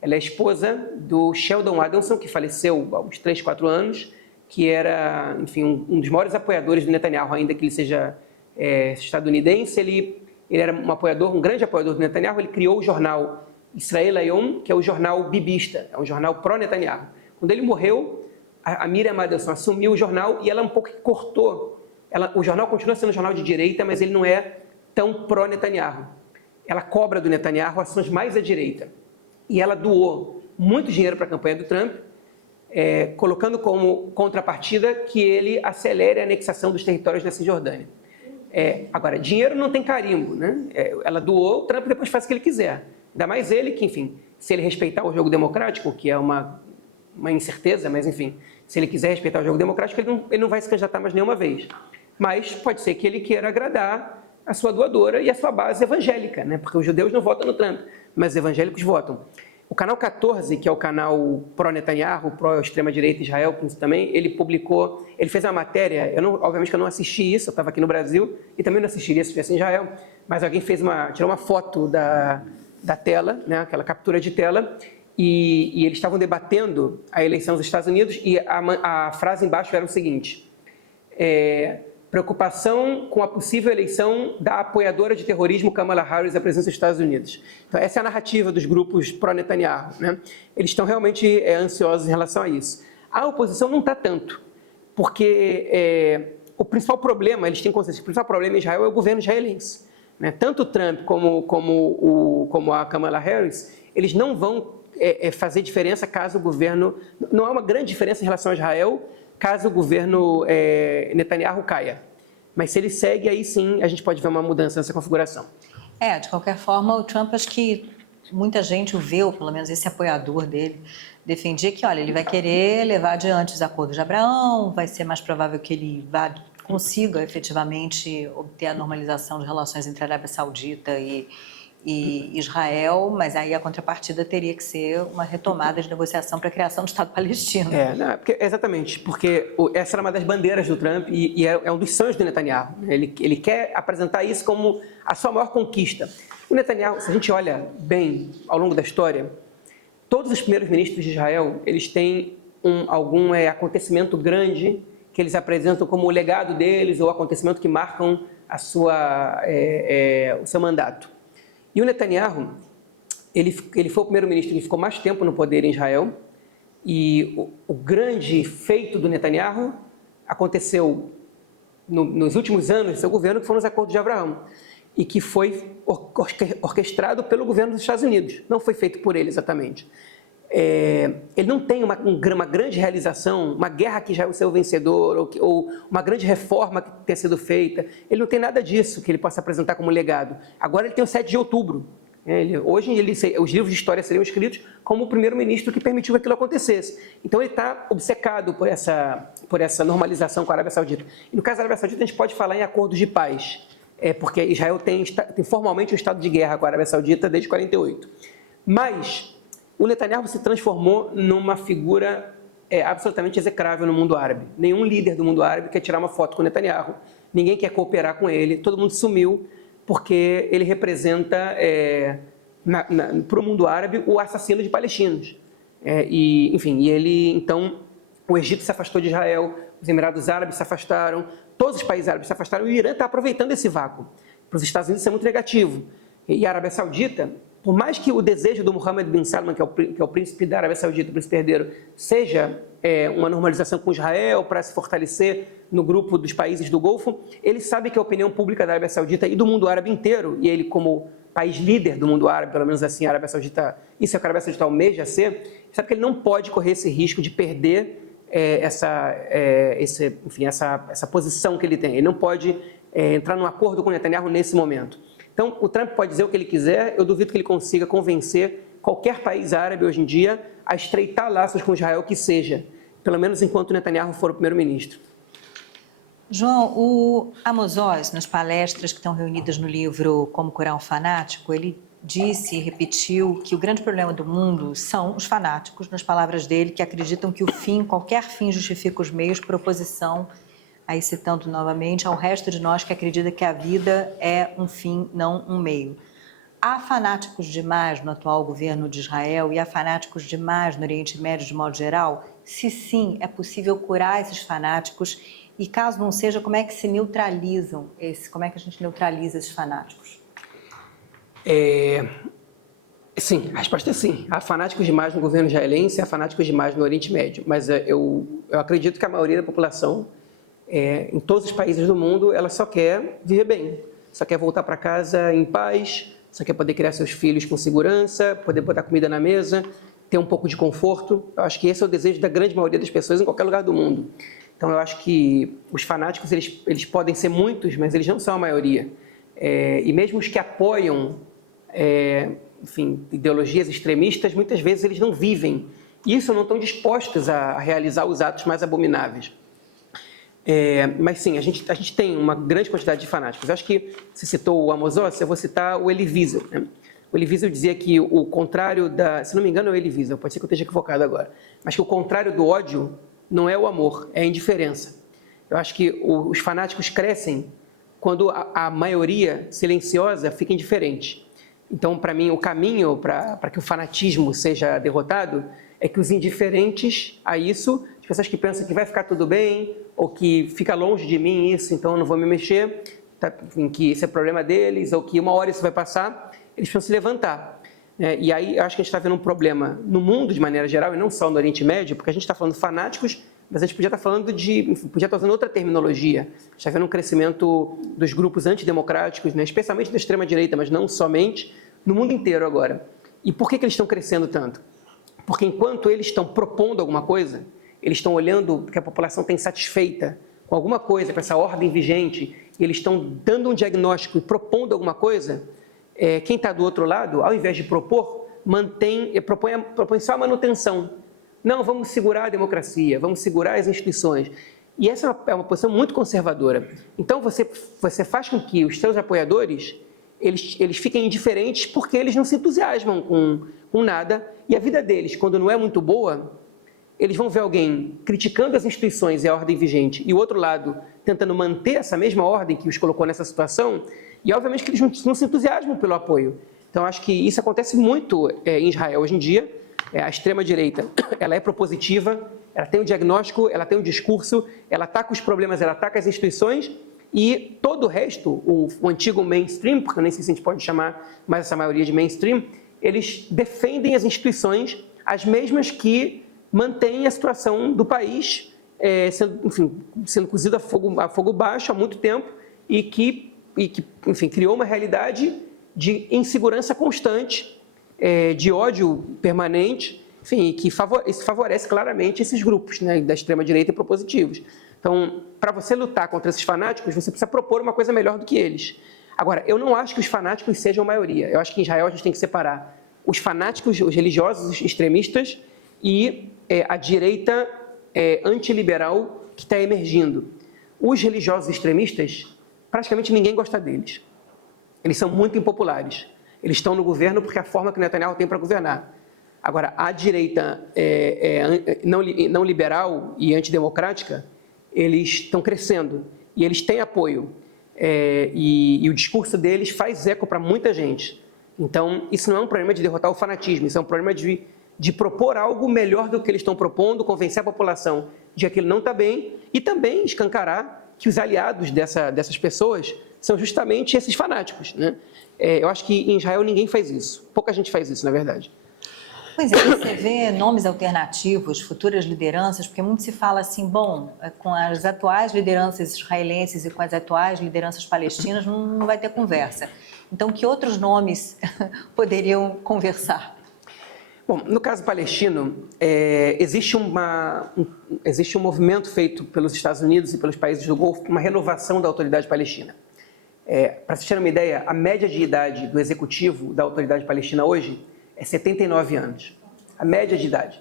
Ela é esposa do Sheldon Adelson, que faleceu há uns 3, 4 anos, que era, enfim, um dos maiores apoiadores do Netanyahu, ainda que ele seja estadunidense. Ele era um grande apoiador do Netanyahu. Ele criou o jornal Israel Hayom, que é o jornal bibista, é um jornal pró-Netanyahu. Quando ele morreu, a Miriam Adelson assumiu o jornal e ela um pouco cortou. O jornal continua sendo um jornal de direita, mas ele não é tão pró-Netanyahu. Ela cobra do Netanyahu ações mais à direita. E ela doou muito dinheiro para a campanha do Trump, colocando como contrapartida que ele acelere a anexação dos territórios da Cisjordânia. Agora, dinheiro não tem carimbo, né? Ela doou, o Trump depois faz o que ele quiser. Ainda mais ele que, enfim, se ele respeitar o jogo democrático, que é uma incerteza, mas enfim, se ele quiser respeitar o jogo democrático, ele não vai se candidatar mais nenhuma vez. Mas pode ser que ele queira agradar a sua doadora e a sua base evangélica, né? Porque os judeus não votam no Trump, mas os evangélicos votam. O canal 14, que é o canal pró-Netanyahu, pró-extrema-direita Israel também, ele fez uma matéria, obviamente que eu não assisti isso, eu estava aqui no Brasil e também não assistiria se estivesse em Israel, mas alguém tirou uma foto da tela, né, aquela captura de tela, e eles estavam debatendo a eleição dos Estados Unidos e a frase embaixo era o seguinte: preocupação com a possível eleição da apoiadora de terrorismo Kamala Harris à presidência dos Estados Unidos. Então, essa é a narrativa dos grupos pró-Netanyahu, né? Eles estão realmente ansiosos em relação a isso. A oposição não está tanto, porque o principal problema, eles têm consciência, o principal problema em Israel é o governo israelense, né? Tanto o Trump como a Kamala Harris, eles não vão fazer diferença caso o governo... Não há uma grande diferença em relação a Israel caso o governo Netanyahu caia. Mas se ele segue, aí sim a gente pode ver uma mudança nessa configuração. De qualquer forma, o Trump, acho que muita gente o vê, ou pelo menos esse apoiador dele, defendia que, olha, ele vai querer levar adiante os acordos de Abraão, vai ser mais provável que ele consiga efetivamente obter a normalização de relações entre a Arábia Saudita e Israel, mas aí a contrapartida teria que ser uma retomada de negociação para a criação do Estado palestino. Exatamente, porque essa era uma das bandeiras do Trump e é um dos sonhos do Netanyahu. Ele quer apresentar isso como a sua maior conquista. O Netanyahu, se a gente olha bem ao longo da história, todos os primeiros ministros de Israel, eles têm algum acontecimento grande que eles apresentam como o legado deles ou acontecimento que marcam o seu mandato. E o Netanyahu, ele foi o primeiro-ministro que ficou mais tempo no poder em Israel, e o grande feito do Netanyahu aconteceu nos últimos anos do seu governo, que foram os acordos de Abraão, e que foi orquestrado pelo governo dos Estados Unidos, não foi feito por ele exatamente. Ele não tem uma grande realização, uma guerra que Israel seja o vencedor, ou uma grande reforma que tenha sido feita. Ele não tem nada disso que ele possa apresentar como legado. Agora ele tem o 7 de outubro. Hoje os livros de história seriam escritos como o primeiro-ministro que permitiu que aquilo acontecesse. Então ele está obcecado por essa normalização com a Arábia Saudita. E no caso da Arábia Saudita a gente pode falar em acordos de paz, porque Israel tem formalmente um estado de guerra com a Arábia Saudita desde 48. Mas o Netanyahu se transformou numa figura absolutamente execrável no mundo árabe. Nenhum líder do mundo árabe quer tirar uma foto com o Netanyahu, ninguém quer cooperar com ele, todo mundo sumiu porque ele representa, para o mundo árabe, o assassino de palestinos. Então, o Egito se afastou de Israel, os Emirados Árabes se afastaram, todos os países árabes se afastaram, e o Irã está aproveitando esse vácuo. Para os Estados Unidos isso é muito negativo. E a Arábia Saudita, por mais que o desejo do Mohammed bin Salman, que é o príncipe da Arábia Saudita, o príncipe herdeiro, seja uma normalização com Israel para se fortalecer no grupo dos países do Golfo, ele sabe que a opinião pública da Arábia Saudita e do mundo árabe inteiro, e ele como país líder do mundo árabe, pelo menos assim, a Arábia Saudita, isso é o que a Arábia Saudita almeja ser, sabe que ele não pode correr esse risco de perder essa posição que ele tem. Ele não pode entrar num acordo com o Netanyahu nesse momento. Então, o Trump pode dizer o que ele quiser, eu duvido que ele consiga convencer qualquer país árabe hoje em dia a estreitar laços com Israel que seja, pelo menos enquanto o Netanyahu for o primeiro-ministro. João, o Amos Oz, nas palestras que estão reunidas no livro Como Curar um Fanático, ele disse e repetiu que o grande problema do mundo são os fanáticos, nas palavras dele, que acreditam que qualquer fim justifica os meios por oposição, aí citando novamente, ao resto de nós que acredita que a vida é um fim, não um meio. Há fanáticos demais no atual governo de Israel e há fanáticos demais no Oriente Médio de modo geral? Se sim, é possível curar esses fanáticos? E caso não seja, como é que se neutralizam como é que a gente neutraliza esses fanáticos? Sim, a resposta é sim. Há fanáticos demais no governo israelense, há fanáticos demais no Oriente Médio, mas eu acredito que a maioria da população, em todos os países do mundo, ela só quer viver bem, só quer voltar para casa em paz, só quer poder criar seus filhos com segurança, poder botar comida na mesa, ter um pouco de conforto. Eu acho que esse é o desejo da grande maioria das pessoas em qualquer lugar do mundo. Então, eu acho que os fanáticos, eles podem ser muitos, mas eles não são a maioria. E mesmo os que apoiam, ideologias extremistas, muitas vezes eles não vivem isso, não estão dispostos a realizar os atos mais abomináveis. Mas sim, a gente tem uma grande quantidade de fanáticos. Eu acho que você citou o Amos Oz, eu vou citar o Elie Wiesel, né? O Elie Wiesel dizia que o contrário se não me engano é o Elie Wiesel, pode ser que eu esteja equivocado agora, mas que o contrário do ódio não é o amor, é a indiferença. Eu acho que os fanáticos crescem quando a maioria silenciosa fica indiferente. Então, para mim, o caminho para que o fanatismo seja derrotado é que os indiferentes a isso, as pessoas que pensam que vai ficar tudo bem, ou que fica longe de mim isso, então eu não vou me mexer, tá, enfim, que esse é problema deles, ou que uma hora isso vai passar, eles precisam se levantar. E aí eu acho que a gente está vendo um problema no mundo de maneira geral, e não só no Oriente Médio, porque a gente está falando fanáticos, mas a gente podia estar falando podia estar usando outra terminologia. A gente está vendo um crescimento dos grupos antidemocráticos, especialmente da extrema-direita, mas não somente, no mundo inteiro agora. E por que eles estão crescendo tanto? Porque enquanto eles estão propondo alguma coisa, eles estão olhando que a população está insatisfeita com alguma coisa, com essa ordem vigente, e eles estão dando um diagnóstico e propondo alguma coisa, quem está do outro lado, ao invés de propor, propõe só a manutenção. Não, vamos segurar a democracia, vamos segurar as instituições. E essa é uma posição muito conservadora. Então, você faz com que os seus apoiadores, eles fiquem indiferentes porque eles não se entusiasmam com nada. E a vida deles, quando não é muito boa, eles vão ver alguém criticando as instituições e a ordem vigente, e o outro lado tentando manter essa mesma ordem que os colocou nessa situação, e obviamente que eles não se entusiasmam pelo apoio. Então, acho que isso acontece muito em Israel hoje em dia. A extrema-direita, ela é propositiva, ela tem um diagnóstico, ela tem um discurso, ela ataca os problemas, ela ataca as instituições, e todo o resto, o antigo mainstream, porque eu nem sei se a gente pode chamar mais essa maioria de mainstream, eles defendem as instituições, as mesmas que mantêm a situação do país sendo cozido a fogo baixo há muito tempo e que criou uma realidade de insegurança constante, de ódio permanente, enfim, que isso favorece claramente esses grupos, da extrema-direita e propositivos. Então, para você lutar contra esses fanáticos, você precisa propor uma coisa melhor do que eles. Agora, eu não acho que os fanáticos sejam a maioria. Eu acho que em Israel a gente tem que separar os fanáticos, os religiosos, os extremistas e a direita antiliberal que está emergindo. Os religiosos extremistas, praticamente ninguém gosta deles. Eles são muito impopulares. Eles estão no governo porque é a forma que Netanyahu tem para governar. Agora, a direita não liberal e antidemocrática, eles estão crescendo e eles têm apoio. E o discurso deles faz eco para muita gente. Então, isso não é um problema de derrotar o fanatismo, isso é um problema de propor algo melhor do que eles estão propondo, convencer a população de que aquilo não está bem e também escancarar que os aliados dessas pessoas são justamente esses fanáticos, Eu acho que em Israel ninguém faz isso. Pouca gente faz isso, na verdade. Pois é, você vê nomes alternativos, futuras lideranças, porque muito se fala assim, com as atuais lideranças israelenses e com as atuais lideranças palestinas não vai ter conversa. Então, que outros nomes poderiam conversar? Bom, no caso palestino, existe um movimento feito pelos Estados Unidos e pelos países do Golfo, uma renovação da autoridade palestina. Para vocês terem uma ideia, a média de idade do executivo da autoridade palestina hoje é 79 anos. A média de idade.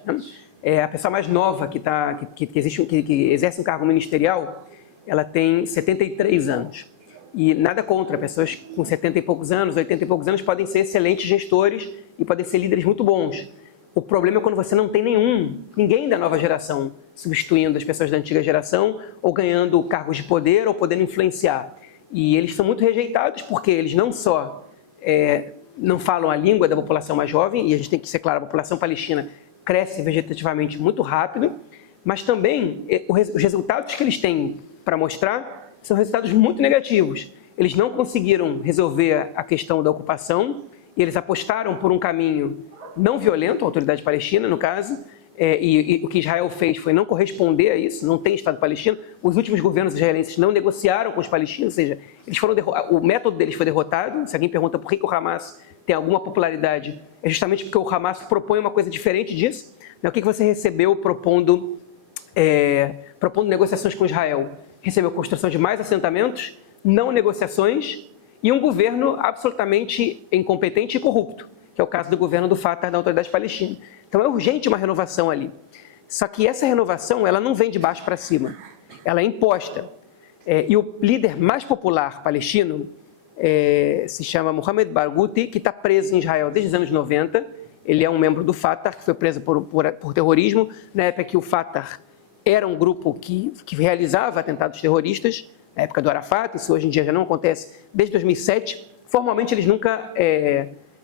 A pessoa mais nova que exerce um cargo ministerial, ela tem 73 anos. E nada contra, pessoas com 70 e poucos anos, 80 e poucos anos podem ser excelentes gestores e podem ser líderes muito bons. O problema é quando você não tem ninguém da nova geração substituindo as pessoas da antiga geração ou ganhando cargos de poder ou podendo influenciar. E eles são muito rejeitados porque eles não só não falam a língua da população mais jovem, e a gente tem que ser claro, a população palestina cresce vegetativamente muito rápido, mas também os resultados que eles têm para mostrar são resultados muito negativos. Eles não conseguiram resolver a questão da ocupação, e eles apostaram por um caminho não violento, a autoridade palestina, no caso, e o que Israel fez foi não corresponder a isso, não tem Estado palestino. Os últimos governos israelenses não negociaram com os palestinos, ou seja, o método deles foi derrotado. Se alguém pergunta por que o Hamas tem alguma popularidade, é justamente porque o Hamas propõe uma coisa diferente disso. O que você recebeu propondo negociações com Israel? Recebeu a construção de mais assentamentos, não negociações e um governo absolutamente incompetente e corrupto, que é o caso do governo do Fatah, da autoridade palestina. Então é urgente uma renovação ali. Só que essa renovação ela não vem de baixo para cima, ela é imposta. E o líder mais popular palestino se chama Mohamed Barghouti, que está preso em Israel desde os anos 90. Ele é um membro do Fatah, que foi preso por terrorismo, na época que o Fatah era um grupo que realizava atentados terroristas, na época do Arafat. Isso hoje em dia já não acontece desde 2007. Formalmente eles nunca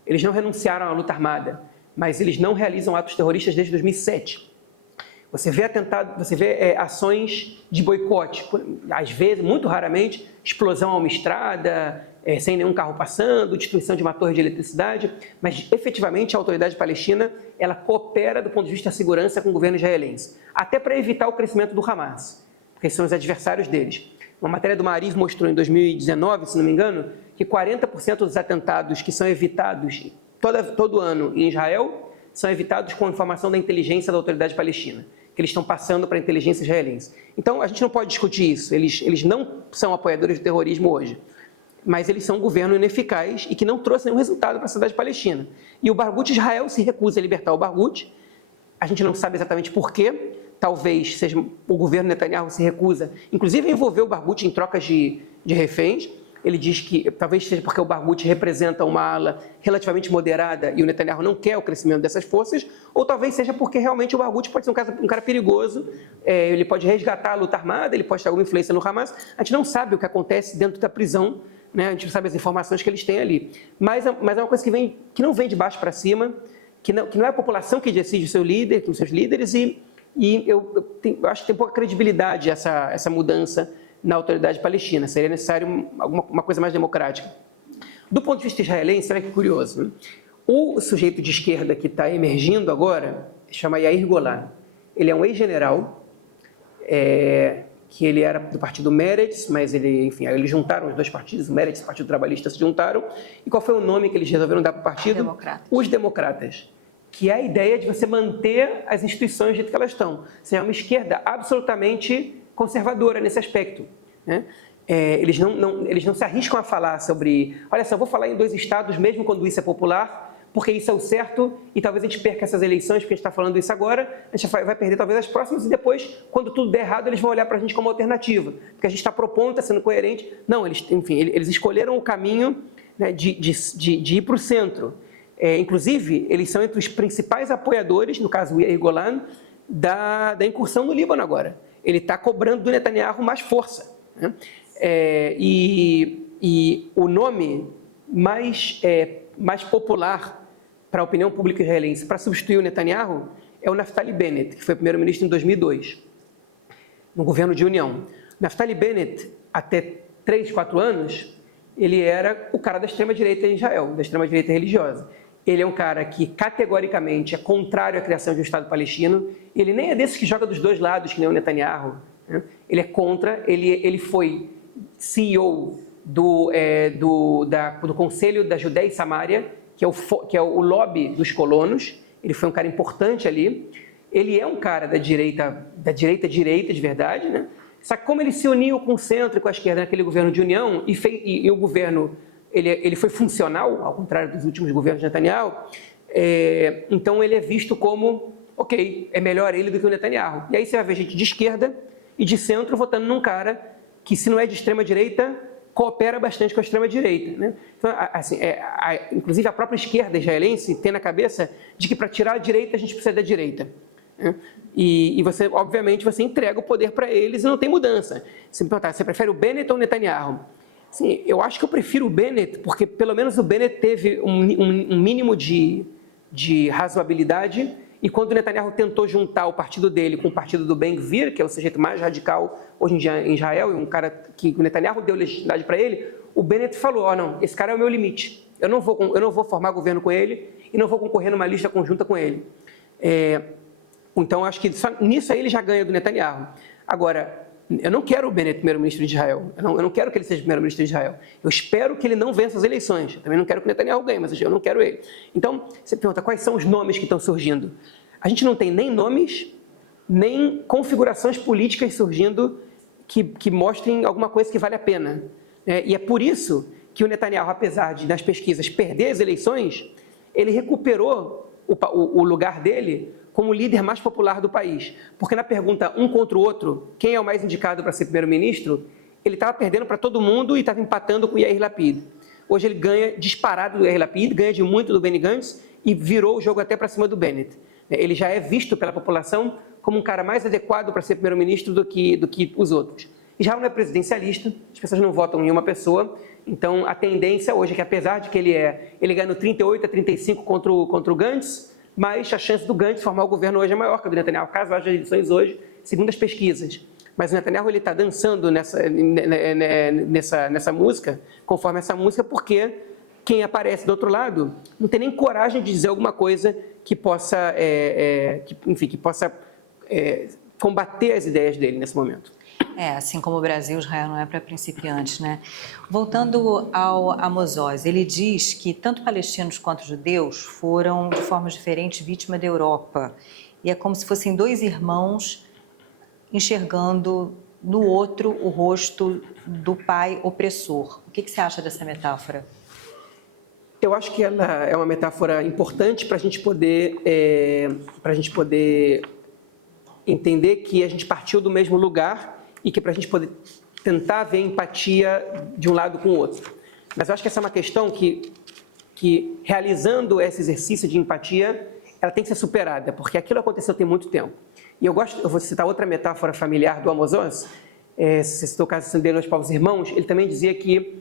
Eles não renunciaram à luta armada, mas eles não realizam atos terroristas desde 2007. Você vê ações de boicote, às vezes, muito raramente, explosão a uma estrada, sem nenhum carro passando, destruição de uma torre de eletricidade, mas efetivamente a autoridade palestina ela coopera do ponto de vista da segurança com o governo israelense, até para evitar o crescimento do Hamas, porque são os adversários deles. Uma matéria do Maariv mostrou em 2019, se não me engano, que 40% dos atentados que são evitados todo ano em Israel são evitados com a informação da inteligência da autoridade palestina, que eles estão passando para a inteligência israelense. Então, a gente não pode discutir isso. Eles não são apoiadores do terrorismo hoje, mas eles são um governo ineficaz e que não trouxe nenhum resultado para a sociedade palestina. E o Barghouti, Israel se recusa a libertar o Barghouti. A gente não sabe exatamente por quê. Talvez seja o governo Netanyahu se recusa, inclusive a envolver o Barghouti em trocas de reféns. Ele diz que talvez seja porque o Barghouti representa uma ala relativamente moderada e o Netanyahu não quer o crescimento dessas forças, ou talvez seja porque realmente o Barghouti pode ser um cara perigoso, ele pode resgatar a luta armada, ele pode ter alguma influência no Hamas. A gente não sabe o que acontece dentro da prisão, né? A gente não sabe as informações que eles têm ali. Mas é uma coisa que não vem de baixo para cima, que não é a população que decide o seu líder, os seus líderes, e eu acho que tem pouca credibilidade essa mudança na autoridade palestina. Seria necessário uma coisa mais democrática. Do ponto de vista israelense, olha que curioso, né? O sujeito de esquerda que está emergindo agora chama Yair Golan. Ele é um ex-general, que ele era do partido Meretz, mas enfim, eles juntaram os dois partidos, o Meretz e o Partido Trabalhista se juntaram. E qual foi o nome que eles resolveram dar para o partido? Democratas. Os Democratas. Que é a ideia de você manter as instituições do jeito que elas estão. Você é uma esquerda absolutamente conservadora nesse aspecto, né? Eles não se arriscam a falar sobre, olha só, eu vou falar em 2 estados mesmo quando isso é popular, porque isso é o certo e talvez a gente perca essas eleições porque a gente está falando isso agora, a gente vai perder talvez as próximas e depois, quando tudo der errado, eles vão olhar para a gente como alternativa, porque a gente está propondo, está sendo coerente. Não, eles escolheram o caminho, né, de ir para o centro. Inclusive, eles são entre os principais apoiadores, no caso o Yair Golan, da incursão no Líbano agora. Ele está cobrando do Netanyahu mais força, né? E o nome mais popular para a opinião pública israelense para substituir o Netanyahu é o Naftali Bennett, que foi primeiro-ministro em 2002, no governo de união. Naftali Bennett, até 3, 4 anos, ele era o cara da extrema-direita em Israel, da extrema-direita religiosa. Ele é um cara que, categoricamente, é contrário à criação de um Estado palestino. Ele nem é desses que joga dos dois lados, que nem o Netanyahu, né? Ele é contra. Ele foi CEO do Conselho da Judéia e Samária, que é o lobby dos colonos. Ele foi um cara importante ali. Ele é um cara da direita de verdade, né? Só que como ele se uniu com o centro e com a esquerda naquele governo de união, e o governo ele foi funcional, ao contrário dos últimos governos de Netanyahu, então ele é visto como, ok, é melhor ele do que o Netanyahu. E aí você vai ver gente de esquerda e de centro votando num cara que, se não é de extrema-direita, coopera bastante com a extrema-direita, né? Então, assim, inclusive a própria esquerda israelense tem na cabeça de que para tirar a direita a gente precisa da direita, né? E você, obviamente, você entrega o poder para eles e não tem mudança. Se me perguntar, você prefere o Bennett ou o Netanyahu? Sim, eu acho que eu prefiro o Bennett, porque pelo menos o Bennett teve um mínimo de razoabilidade, e quando o Netanyahu tentou juntar o partido dele com o partido do Ben-Gvir, que é o sujeito mais radical hoje em dia em Israel, e um cara que o Netanyahu deu legitimidade para ele, o Bennett falou, não, esse cara é o meu limite, eu não vou formar governo com ele e não vou concorrer numa lista conjunta com ele. Então, acho que só nisso aí ele já ganha do Netanyahu. Agora, eu não quero o Bennett primeiro-ministro de Israel. Eu não quero que ele seja primeiro-ministro de Israel. Eu espero que ele não vença as eleições. Eu também não quero que o Netanyahu ganhe, mas eu não quero ele. Então, você pergunta, quais são os nomes que estão surgindo? A gente não tem nem nomes, nem configurações políticas surgindo que mostrem alguma coisa que vale a pena. E é por isso que o Netanyahu, apesar de, nas pesquisas, perder as eleições, ele recuperou o lugar dele como líder mais popular do país. Porque na pergunta um contra o outro, quem é o mais indicado para ser primeiro-ministro, ele estava perdendo para todo mundo e estava empatando com o Yair Lapid. Hoje ele ganha disparado do Yair Lapid, ganha de muito do Benny Gantz e virou o jogo até para cima do Bennett. Ele já é visto pela população como um cara mais adequado para ser primeiro-ministro do que os outros. Israel não é presidencialista, as pessoas não votam em uma pessoa, então a tendência hoje é que, apesar de que ele ganha no 38 a 35 contra o Gantz, mas a chance do Gantz formar o governo hoje é maior que a do Netanyahu, caso haja eleições hoje, segundo as pesquisas. Mas o Netanyahu está dançando nessa música, conforme essa música, porque quem aparece do outro lado não tem nem coragem de dizer alguma coisa que possa, que possa combater as ideias dele nesse momento. Assim como o Brasil, Israel não é para principiantes, né? Voltando ao Amos Oz, ele diz que tanto palestinos quanto judeus foram, de formas diferentes, vítimas da Europa. E é como se fossem dois irmãos enxergando no outro o rosto do pai opressor. O que você acha dessa metáfora? Eu acho que ela é uma metáfora importante para a gente poder entender que a gente partiu do mesmo lugar e que para a gente poder tentar ver empatia de um lado com o outro. Mas eu acho que essa é uma questão que realizando esse exercício de empatia, ela tem que ser superada, porque aquilo aconteceu tem muito tempo. E eu vou citar outra metáfora familiar do Amos Oz, se citou o caso dele nos povos irmãos, ele também dizia que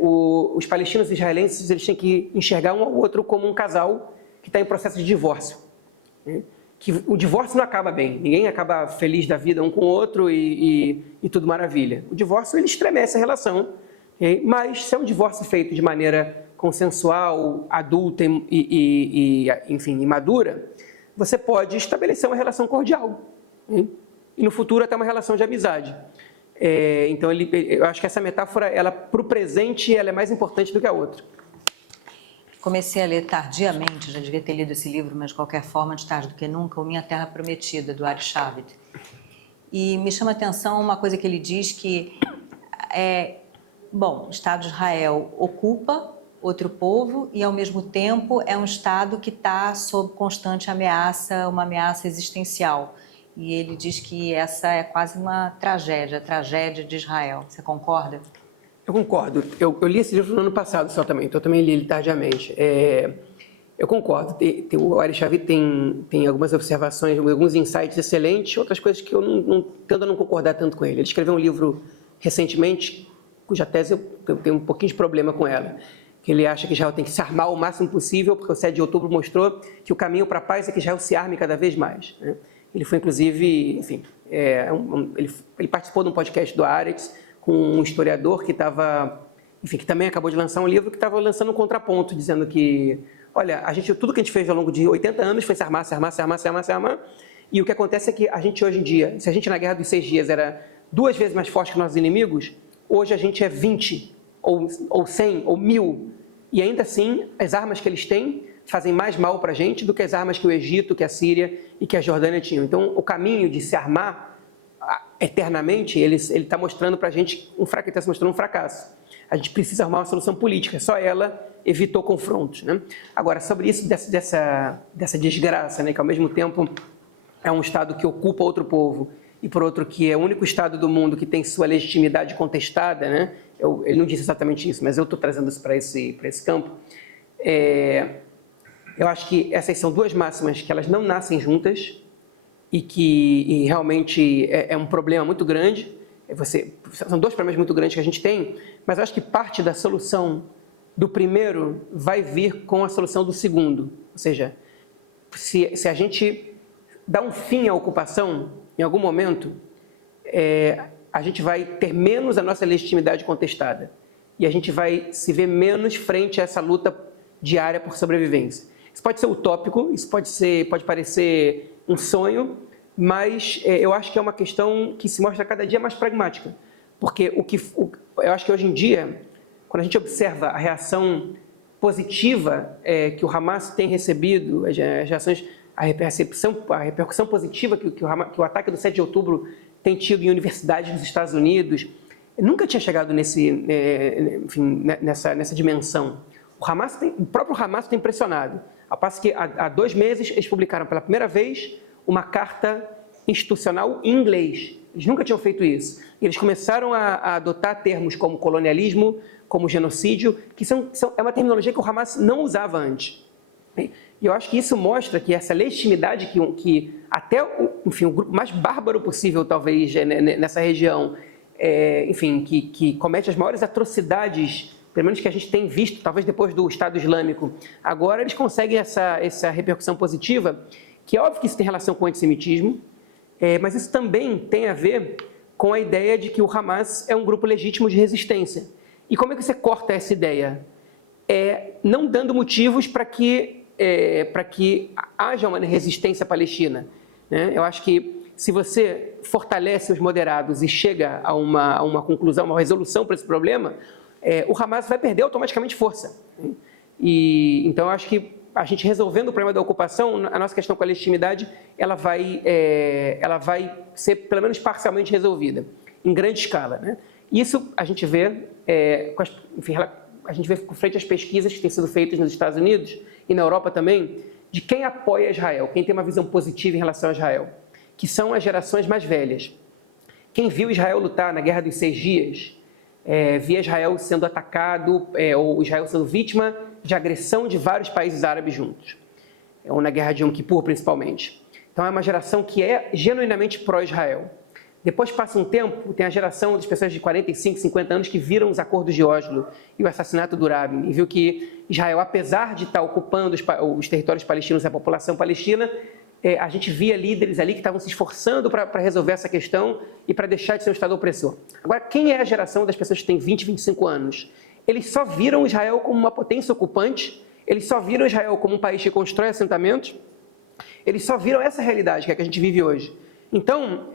os palestinos e israelenses eles têm que enxergar um ao outro como um casal que está em processo de divórcio. Né? Que o divórcio não acaba bem, ninguém acaba feliz da vida um com o outro e tudo maravilha. O divórcio ele estremece a relação, mas se é um divórcio feito de maneira consensual, adulta enfim, madura, você pode estabelecer uma relação cordial e no futuro até uma relação de amizade. Então eu acho que essa metáfora, para o presente, ela é mais importante do que a outra. Comecei a ler tardiamente, já devia ter lido esse livro, mas de qualquer forma, antes tarde do que nunca, O Minha Terra Prometida, do Ari Shavit. E me chama a atenção uma coisa que ele diz que, o Estado de Israel ocupa outro povo e, ao mesmo tempo, é um Estado que está sob constante ameaça, uma ameaça existencial. E ele diz que essa é quase uma tragédia, a tragédia de Israel. Você concorda? Eu concordo. Eu li esse livro no ano passado só também, então eu também li ele tardiamente. Eu concordo. O Ari Shavit tem algumas observações, alguns insights excelentes, outras coisas que eu tendo a não concordar tanto com ele. Ele escreveu um livro recentemente, cuja tese eu tenho um pouquinho de problema com ela, que ele acha que Israel tem que se armar o máximo possível, porque o 7 de outubro mostrou que o caminho para a paz é que Israel se arme cada vez mais. Né? Ele foi, inclusive, enfim, ele participou de um podcast do Haaretz, com um historiador que que também acabou de lançar um livro que estava lançando um contraponto, dizendo que, olha, tudo que a gente fez ao longo de 80 anos foi se armar, e o que acontece é que a gente hoje em dia, se a gente na Guerra dos 6 Dias era 2 vezes mais forte que nossos inimigos, hoje a gente é 20, ou 100, ou 1000, e ainda assim, as armas que eles têm fazem mais mal para a gente do que as armas que o Egito, que a Síria e que a Jordânia tinham. Então, o caminho de se armar eternamente, ele está mostrando para a gente está se mostrando um fracasso. A gente precisa arrumar uma solução política, só ela evitou confrontos. Né? Agora, sobre isso, dessa desgraça, né, que ao mesmo tempo é um Estado que ocupa outro povo e, por outro, que é o único Estado do mundo que tem sua legitimidade contestada, né? Ele não disse exatamente isso, mas eu estou trazendo isso para esse campo. Eu acho que essas são duas máximas que elas não nascem juntas, e que realmente é um problema muito grande, são 2 problemas muito grandes que a gente tem, mas eu acho que parte da solução do primeiro vai vir com a solução do segundo. Ou seja, se a gente dá um fim à ocupação, em algum momento, a gente vai ter menos a nossa legitimidade contestada e a gente vai se ver menos frente a essa luta diária por sobrevivência. Isso pode ser utópico, isso pode parecer um sonho, mas eu acho que é uma questão que se mostra cada dia mais pragmática, porque eu acho que hoje em dia, quando a gente observa a reação positiva que o Hamas tem recebido, a repercussão positiva que o ataque do 7 de outubro tem tido em universidades nos Estados Unidos, nunca tinha chegado nessa dimensão. O próprio Hamas tem impressionado. Ao passo que há 2 meses eles publicaram pela primeira vez uma carta institucional em inglês. Eles nunca tinham feito isso. E eles começaram a adotar termos como colonialismo, como genocídio, que é uma terminologia que o Hamas não usava antes. E eu acho que isso mostra que essa legitimidade que até o grupo mais bárbaro possível, talvez, nessa região, enfim, que comete as maiores atrocidades, pelo menos que a gente tem visto, talvez depois do Estado Islâmico, agora eles conseguem essa repercussão positiva, que é óbvio que isso tem relação com o antissemitismo, mas isso também tem a ver com a ideia de que o Hamas é um grupo legítimo de resistência. E como é que você corta essa ideia? Não dando motivos para que haja uma resistência palestina, né? Eu acho que se você fortalece os moderados e chega a uma conclusão, uma resolução para esse problema, o Hamas vai perder automaticamente força, né? Então, eu acho que a gente resolvendo o problema da ocupação, a nossa questão com a legitimidade, ela vai ser pelo menos parcialmente resolvida, em grande escala, né? Isso a gente vê, a gente vê frente às pesquisas que têm sido feitas nos Estados Unidos e na Europa também, de quem apoia Israel, quem tem uma visão positiva em relação a Israel, que são as gerações mais velhas. Quem viu Israel lutar na Guerra dos 6 Dias, via Israel sendo atacado, ou Israel sendo vítima de agressão de vários países árabes juntos, ou na Guerra de Yom Kippur principalmente. Então é uma geração que é genuinamente pró-Israel. Depois passa um tempo, tem a geração das pessoas de 45, 50 anos que viram os acordos de Oslo e o assassinato do Rabin, e viu que Israel, apesar de estar ocupando os territórios palestinos e a população palestina, a gente via líderes ali que estavam se esforçando para resolver essa questão e para deixar de ser um Estado opressor. Agora, quem é a geração das pessoas que têm 20, 25 anos? Eles só viram Israel como uma potência ocupante, eles só viram Israel como um país que constrói assentamentos, eles só viram essa realidade que é que a gente vive hoje. Então,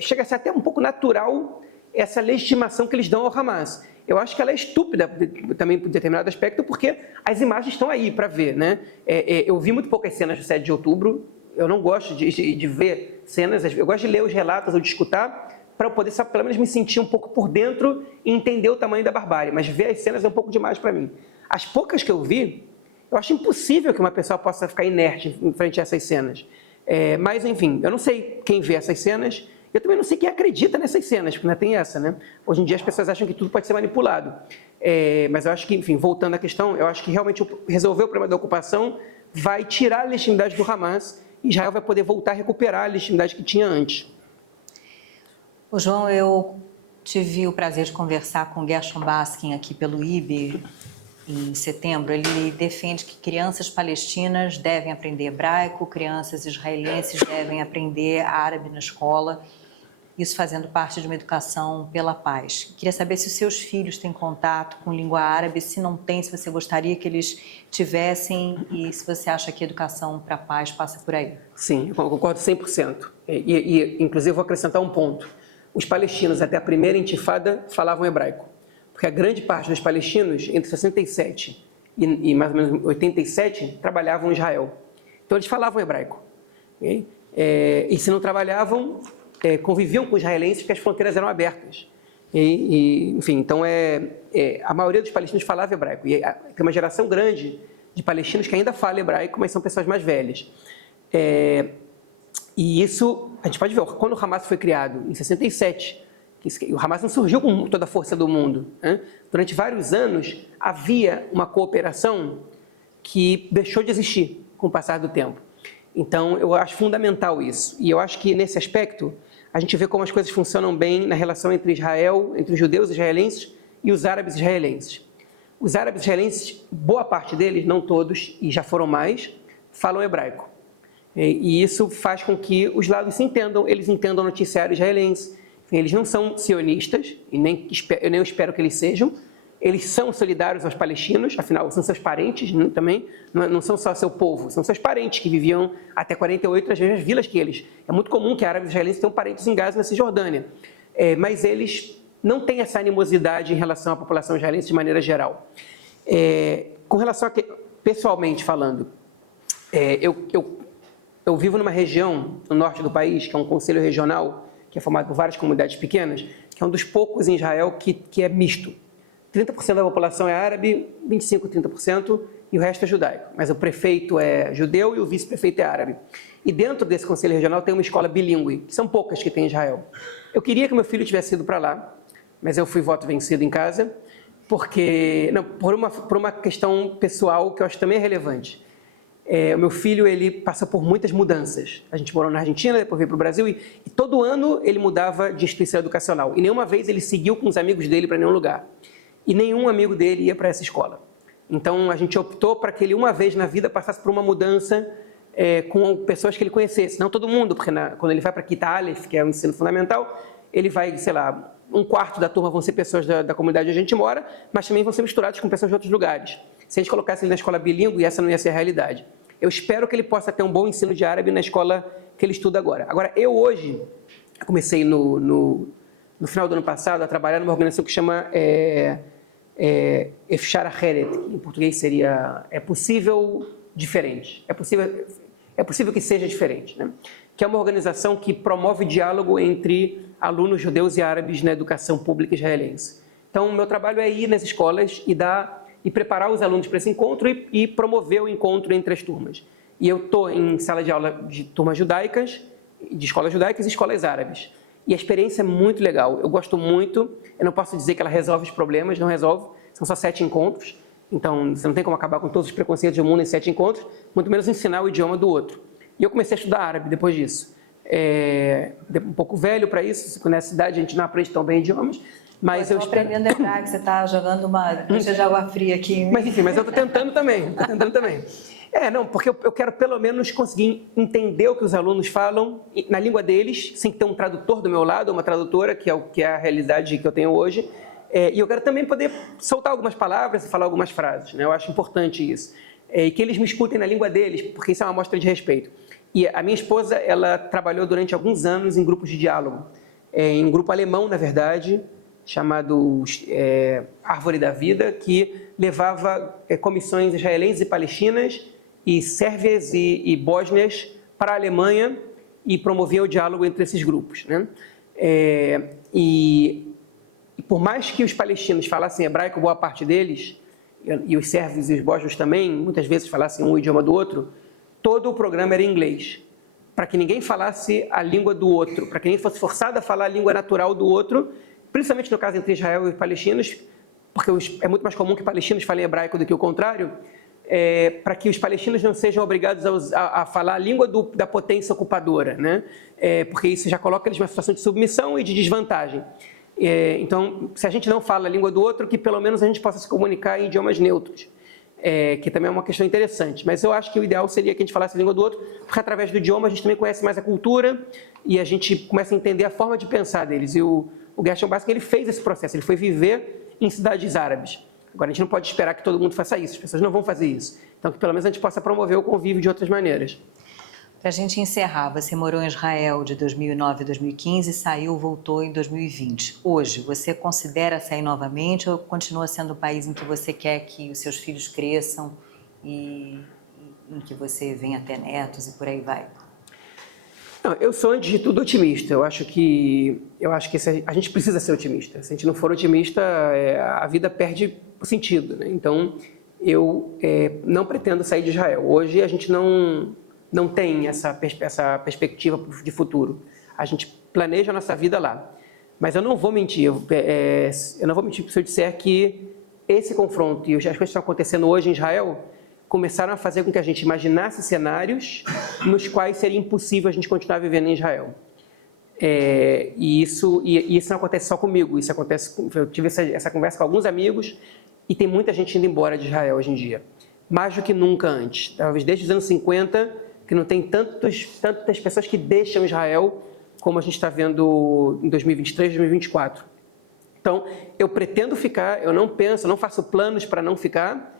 chega a ser até um pouco natural essa legitimação que eles dão ao Hamas. Eu acho que ela é estúpida também por determinado aspecto, porque as imagens estão aí para ver, né? Eu vi muito poucas cenas do 7 de outubro, eu não gosto de ver cenas, eu gosto de ler os relatos ou de escutar, para eu poder, pelo menos, me sentir um pouco por dentro e entender o tamanho da barbárie, mas ver as cenas é um pouco demais para mim. As poucas que eu vi, eu acho impossível que uma pessoa possa ficar inerte em frente a essas cenas. Mas, enfim, eu não sei quem vê essas cenas, eu também não sei quem acredita nessas cenas, porque não tem essa, né? Hoje em dia as pessoas acham que tudo pode ser manipulado. Mas eu acho que, enfim, voltando à questão, eu acho que realmente resolver o problema da ocupação vai tirar a legitimidade do Hamas e Israel vai poder voltar a recuperar a legitimidade que tinha antes. Ô, João, eu tive o prazer de conversar com o Gershon Baskin aqui pelo IB em setembro. Ele defende que crianças palestinas devem aprender hebraico, crianças israelenses devem aprender árabe na escola, isso fazendo parte de uma educação pela paz. Queria saber se os seus filhos têm contato com língua árabe, se não tem, se você gostaria que eles tivessem e se você acha que a educação para a paz passa por aí. Sim, eu concordo 100%. Inclusive, vou acrescentar um ponto. Os palestinos, até a primeira intifada, falavam hebraico. Porque a grande parte dos palestinos, entre 67 e mais ou menos 87, trabalhavam em Israel. Então, eles falavam hebraico. Okay? E se não trabalhavam, conviviam com os israelenses porque as fronteiras eram abertas. Enfim, então, a maioria dos palestinos falava hebraico. E tem uma geração grande de palestinos que ainda fala hebraico, mas são pessoas mais velhas. E isso, a gente pode ver, quando o Hamas foi criado, em 67, o Hamas não surgiu com toda a força do mundo, né? Durante vários anos, havia uma cooperação que deixou de existir com o passar do tempo. Então, eu acho fundamental isso. E eu acho que, nesse aspecto, a gente vê como as coisas funcionam bem na relação entre Israel, entre os judeus israelenses e os árabes israelenses. Os árabes israelenses, boa parte deles, não todos, e já foram mais, falam hebraico. E isso faz com que os lados se entendam, eles entendam o noticiário israelense. Eles não são sionistas, e eu nem espero que eles sejam. Eles são solidários aos palestinos, afinal, são seus parentes, né, também. Não são só seu povo, são seus parentes que viviam até 48 nas mesmas vilas que eles. É muito comum que árabes israelenses tenham parentes em Gaza e na Cisjordânia. Mas eles não têm essa animosidade em relação à população israelense de maneira geral. Com relação a pessoalmente falando, eu vivo numa região no norte do país, que é um conselho regional, que é formado por várias comunidades pequenas, que é um dos poucos em Israel que é misto. 30% da população é árabe, 25%, 30%, e o resto é judaico. Mas o prefeito é judeu e o vice-prefeito é árabe. E dentro desse conselho regional tem uma escola bilíngue, que são poucas que tem em Israel. Eu queria que meu filho tivesse ido para lá, mas eu fui voto vencido em casa, por uma questão pessoal que eu acho também relevante. O meu filho, ele passa por muitas mudanças. A gente morou na Argentina, depois veio para o Brasil e todo ano ele mudava de instituição educacional. E nenhuma vez ele seguiu com os amigos dele para nenhum lugar. E nenhum amigo dele ia para essa escola. Então, a gente optou para que ele, uma vez na vida, passasse por uma mudança com pessoas que ele conhecesse. Não todo mundo, porque quando ele vai para Kita Aleph, que é o ensino fundamental, ele vai, sei lá, um quarto da turma vão ser pessoas da comunidade onde a gente mora, mas também vão ser misturados com pessoas de outros lugares. Se a gente colocasse ele na escola bilíngue, essa não ia ser a realidade. Eu espero que ele possa ter um bom ensino de árabe na escola que ele estuda agora. Agora, eu hoje, comecei no final do ano passado a trabalhar numa organização que chama Efshar Aheret, que em português seria É Possível Diferente. É possível que seja diferente, né? Que é uma organização que promove diálogo entre alunos judeus e árabes na educação pública israelense. Então, o meu trabalho é ir nas escolas e preparar os alunos para esse encontro e promover o encontro entre as turmas. E eu estou em sala de aula de turmas judaicas, de escolas judaicas e escolas árabes. E a experiência é muito legal, eu gosto muito. Eu não posso dizer que ela resolve os problemas, não resolve, são só 7 encontros. Então, você não tem como acabar com todos os preconceitos do mundo em 7 encontros, muito menos ensinar o idioma do outro. E eu comecei a estudar árabe depois disso. Um pouco velho para isso, nessa idade a gente não aprende tão bem idiomas, mas eu espero... aprendendo hebraico, você está jogando uma caixa de água fria aqui. Mas enfim, mas eu estou tentando também, porque eu quero pelo menos conseguir entender o que os alunos falam na língua deles, sem ter um tradutor do meu lado, uma tradutora, que é a realidade que eu tenho hoje, e eu quero também poder soltar algumas palavras e falar algumas frases, né? Eu acho importante isso. E que eles me escutem na língua deles, porque isso é uma mostra de respeito. E a minha esposa, ela trabalhou durante alguns anos em grupos de diálogo, em um grupo alemão, na verdade, chamado Árvore da Vida, que levava comissões israelenses e palestinas, e sérvias e bósnias para a Alemanha e promovia o diálogo entre esses grupos, né? E por mais que os palestinos falassem hebraico, boa parte deles, e os sérvios e os bósnios também, muitas vezes falassem um idioma do outro, todo o programa era em inglês, para que ninguém falasse a língua do outro, para que ninguém fosse forçado a falar a língua natural do outro, principalmente no caso entre Israel e palestinos, porque é muito mais comum que palestinos falem hebraico do que o contrário, para que os palestinos não sejam obrigados a falar a língua da potência ocupadora, né? Porque isso já coloca eles numa situação de submissão e de desvantagem. Então, se a gente não fala a língua do outro, que pelo menos a gente possa se comunicar em idiomas neutros, que também é uma questão interessante. Mas eu acho que o ideal seria que a gente falasse a língua do outro, porque através do idioma a gente também conhece mais a cultura e a gente começa a entender a forma de pensar deles. E o Gershon Baskin, ele fez esse processo, ele foi viver em cidades árabes. Agora, a gente não pode esperar que todo mundo faça isso, as pessoas não vão fazer isso. Então, que pelo menos a gente possa promover o convívio de outras maneiras. Para a gente encerrar, você morou em Israel de 2009 a 2015, saiu, voltou em 2020. Hoje, você considera sair novamente ou continua sendo o país em que você quer que os seus filhos cresçam e em que você venha ter netos e por aí vai? Não, eu sou, antes de tudo, otimista. Eu acho que a gente precisa ser otimista. Se a gente não for otimista, a vida perde o sentido, né? Então, eu não pretendo sair de Israel. Hoje, a gente não tem essa perspectiva de futuro. A gente planeja a nossa vida lá. Mas eu não vou mentir. Eu não vou mentir se eu disser que esse confronto e as coisas que estão acontecendo hoje em Israel começaram a fazer com que a gente imaginasse cenários nos quais seria impossível a gente continuar vivendo em Israel. E isso não acontece só comigo. Isso acontece. Eu tive essa conversa com alguns amigos e tem muita gente indo embora de Israel hoje em dia. Mais do que nunca antes. Talvez desde os anos 50, que não tem tantas pessoas que deixam Israel como a gente está vendo em 2023, 2024. Então, eu pretendo ficar, eu não faço planos para não ficar,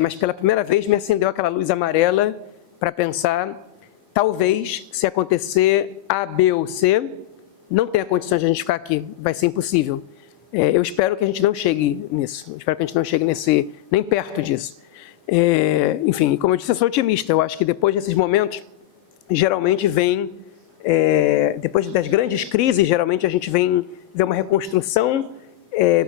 mas pela primeira vez me acendeu aquela luz amarela para pensar, talvez, se acontecer A, B ou C, não tenha condições de a gente ficar aqui, vai ser impossível. Eu espero que a gente não chegue nisso, eu espero que a gente não chegue nem perto disso. Enfim, como eu disse, eu sou otimista. Eu acho que depois desses momentos, geralmente depois das grandes crises, geralmente a gente vê uma reconstrução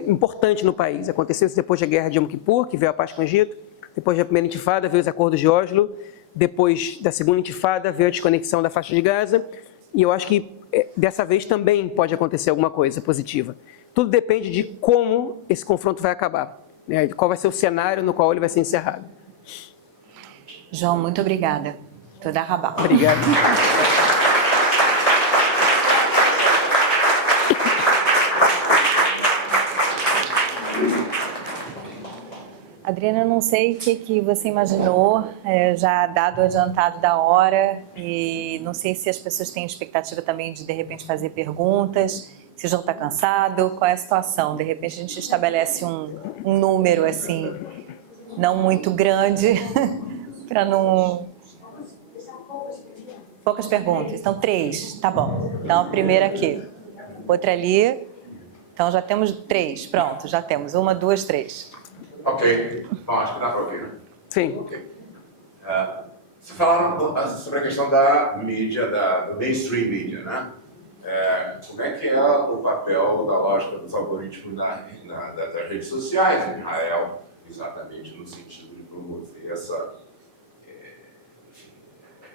importante no país. Aconteceu isso depois da guerra de Yom Kippur, que veio a paz com o Egito, depois da primeira intifada veio os acordos de Oslo, depois da segunda intifada veio a desconexão da faixa de Gaza, e eu acho que dessa vez também pode acontecer alguma coisa positiva. Tudo depende de como esse confronto vai acabar. Qual vai ser o cenário no qual ele vai ser encerrado. João, muito obrigada. Toda rabá. Obrigado. Adriana, eu não sei o que você imaginou, já dado o adiantado da hora, e não sei se as pessoas têm expectativa também de repente fazer perguntas, se o João está cansado, qual é a situação? De repente a gente estabelece um número assim, não muito grande, para não... Poucas perguntas, então 3, tá bom. Então a primeira aqui, outra ali, então já temos 3, pronto, já temos 1, 2, 3. Ok, bom, acho que dá para ouvir, né? Sim. Ok. Você falaram sobre a questão da mídia, do mainstream media, né? Como é que é o papel da lógica dos algoritmos das redes sociais em Israel, exatamente no sentido de promover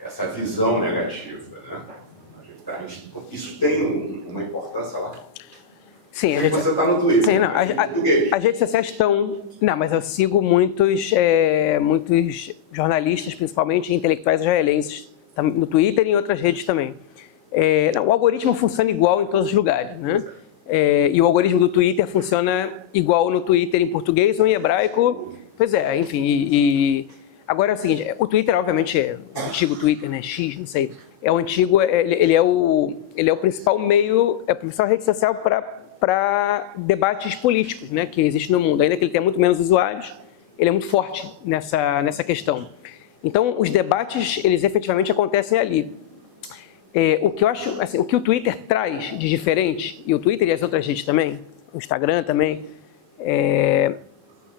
essa visão negativa, né? Isso tem uma importância lá? Sim, Você está no Twitter. Sim, não. As redes sociais estão... Não, mas eu sigo muitos jornalistas, principalmente intelectuais israelenses, no Twitter e em outras redes também. O algoritmo funciona igual em todos os lugares, né? E o algoritmo do Twitter funciona igual no Twitter em português ou em hebraico. Pois é, enfim. Agora é o seguinte, o Twitter, obviamente, é o antigo Twitter, né? X, não sei. É o antigo, ele é o principal meio, é a principal rede social para debates políticos, né, que existe no mundo. Ainda que ele tenha muito menos usuários, ele é muito forte nessa questão. Então, os debates, eles efetivamente acontecem ali. O que eu acho, assim, o que o Twitter traz de diferente, e o Twitter e as outras redes também, o Instagram também,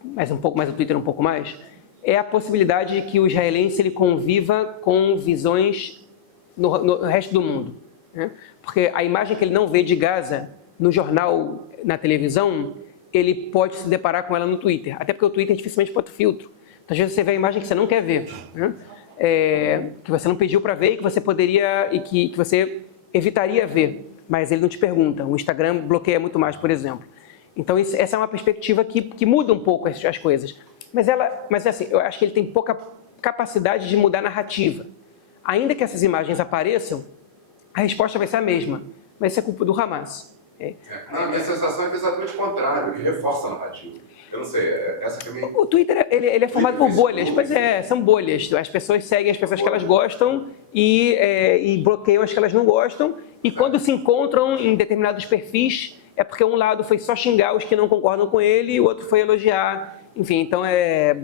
mas um pouco mais o Twitter, um pouco mais, é a possibilidade de que o israelense ele conviva com visões no resto do mundo, né? Porque a imagem que ele não vê de Gaza no jornal, na televisão, ele pode se deparar com ela no Twitter. Até porque o Twitter dificilmente bota filtro. Então, às vezes você vê a imagem que você não quer ver, né? Que você não pediu para ver e que você poderia e que você evitaria ver, mas ele não te pergunta. O Instagram bloqueia muito mais, por exemplo. Então, essa é uma perspectiva que muda um pouco as coisas. Mas assim, eu acho que ele tem pouca capacidade de mudar a narrativa. Ainda que essas imagens apareçam, a resposta vai ser a mesma. Vai ser culpa do Hamas. Não, a minha sensação é exatamente o contrário, que reforça a narrativa. Eu não sei, essa também... O Twitter, ele é formado por bolhas. Pois é, são bolhas. As pessoas seguem as pessoas que elas gostam e bloqueiam as que elas não gostam. E quando se encontram em determinados perfis, é porque um lado foi só xingar os que não concordam com ele e o outro foi elogiar. Enfim, então,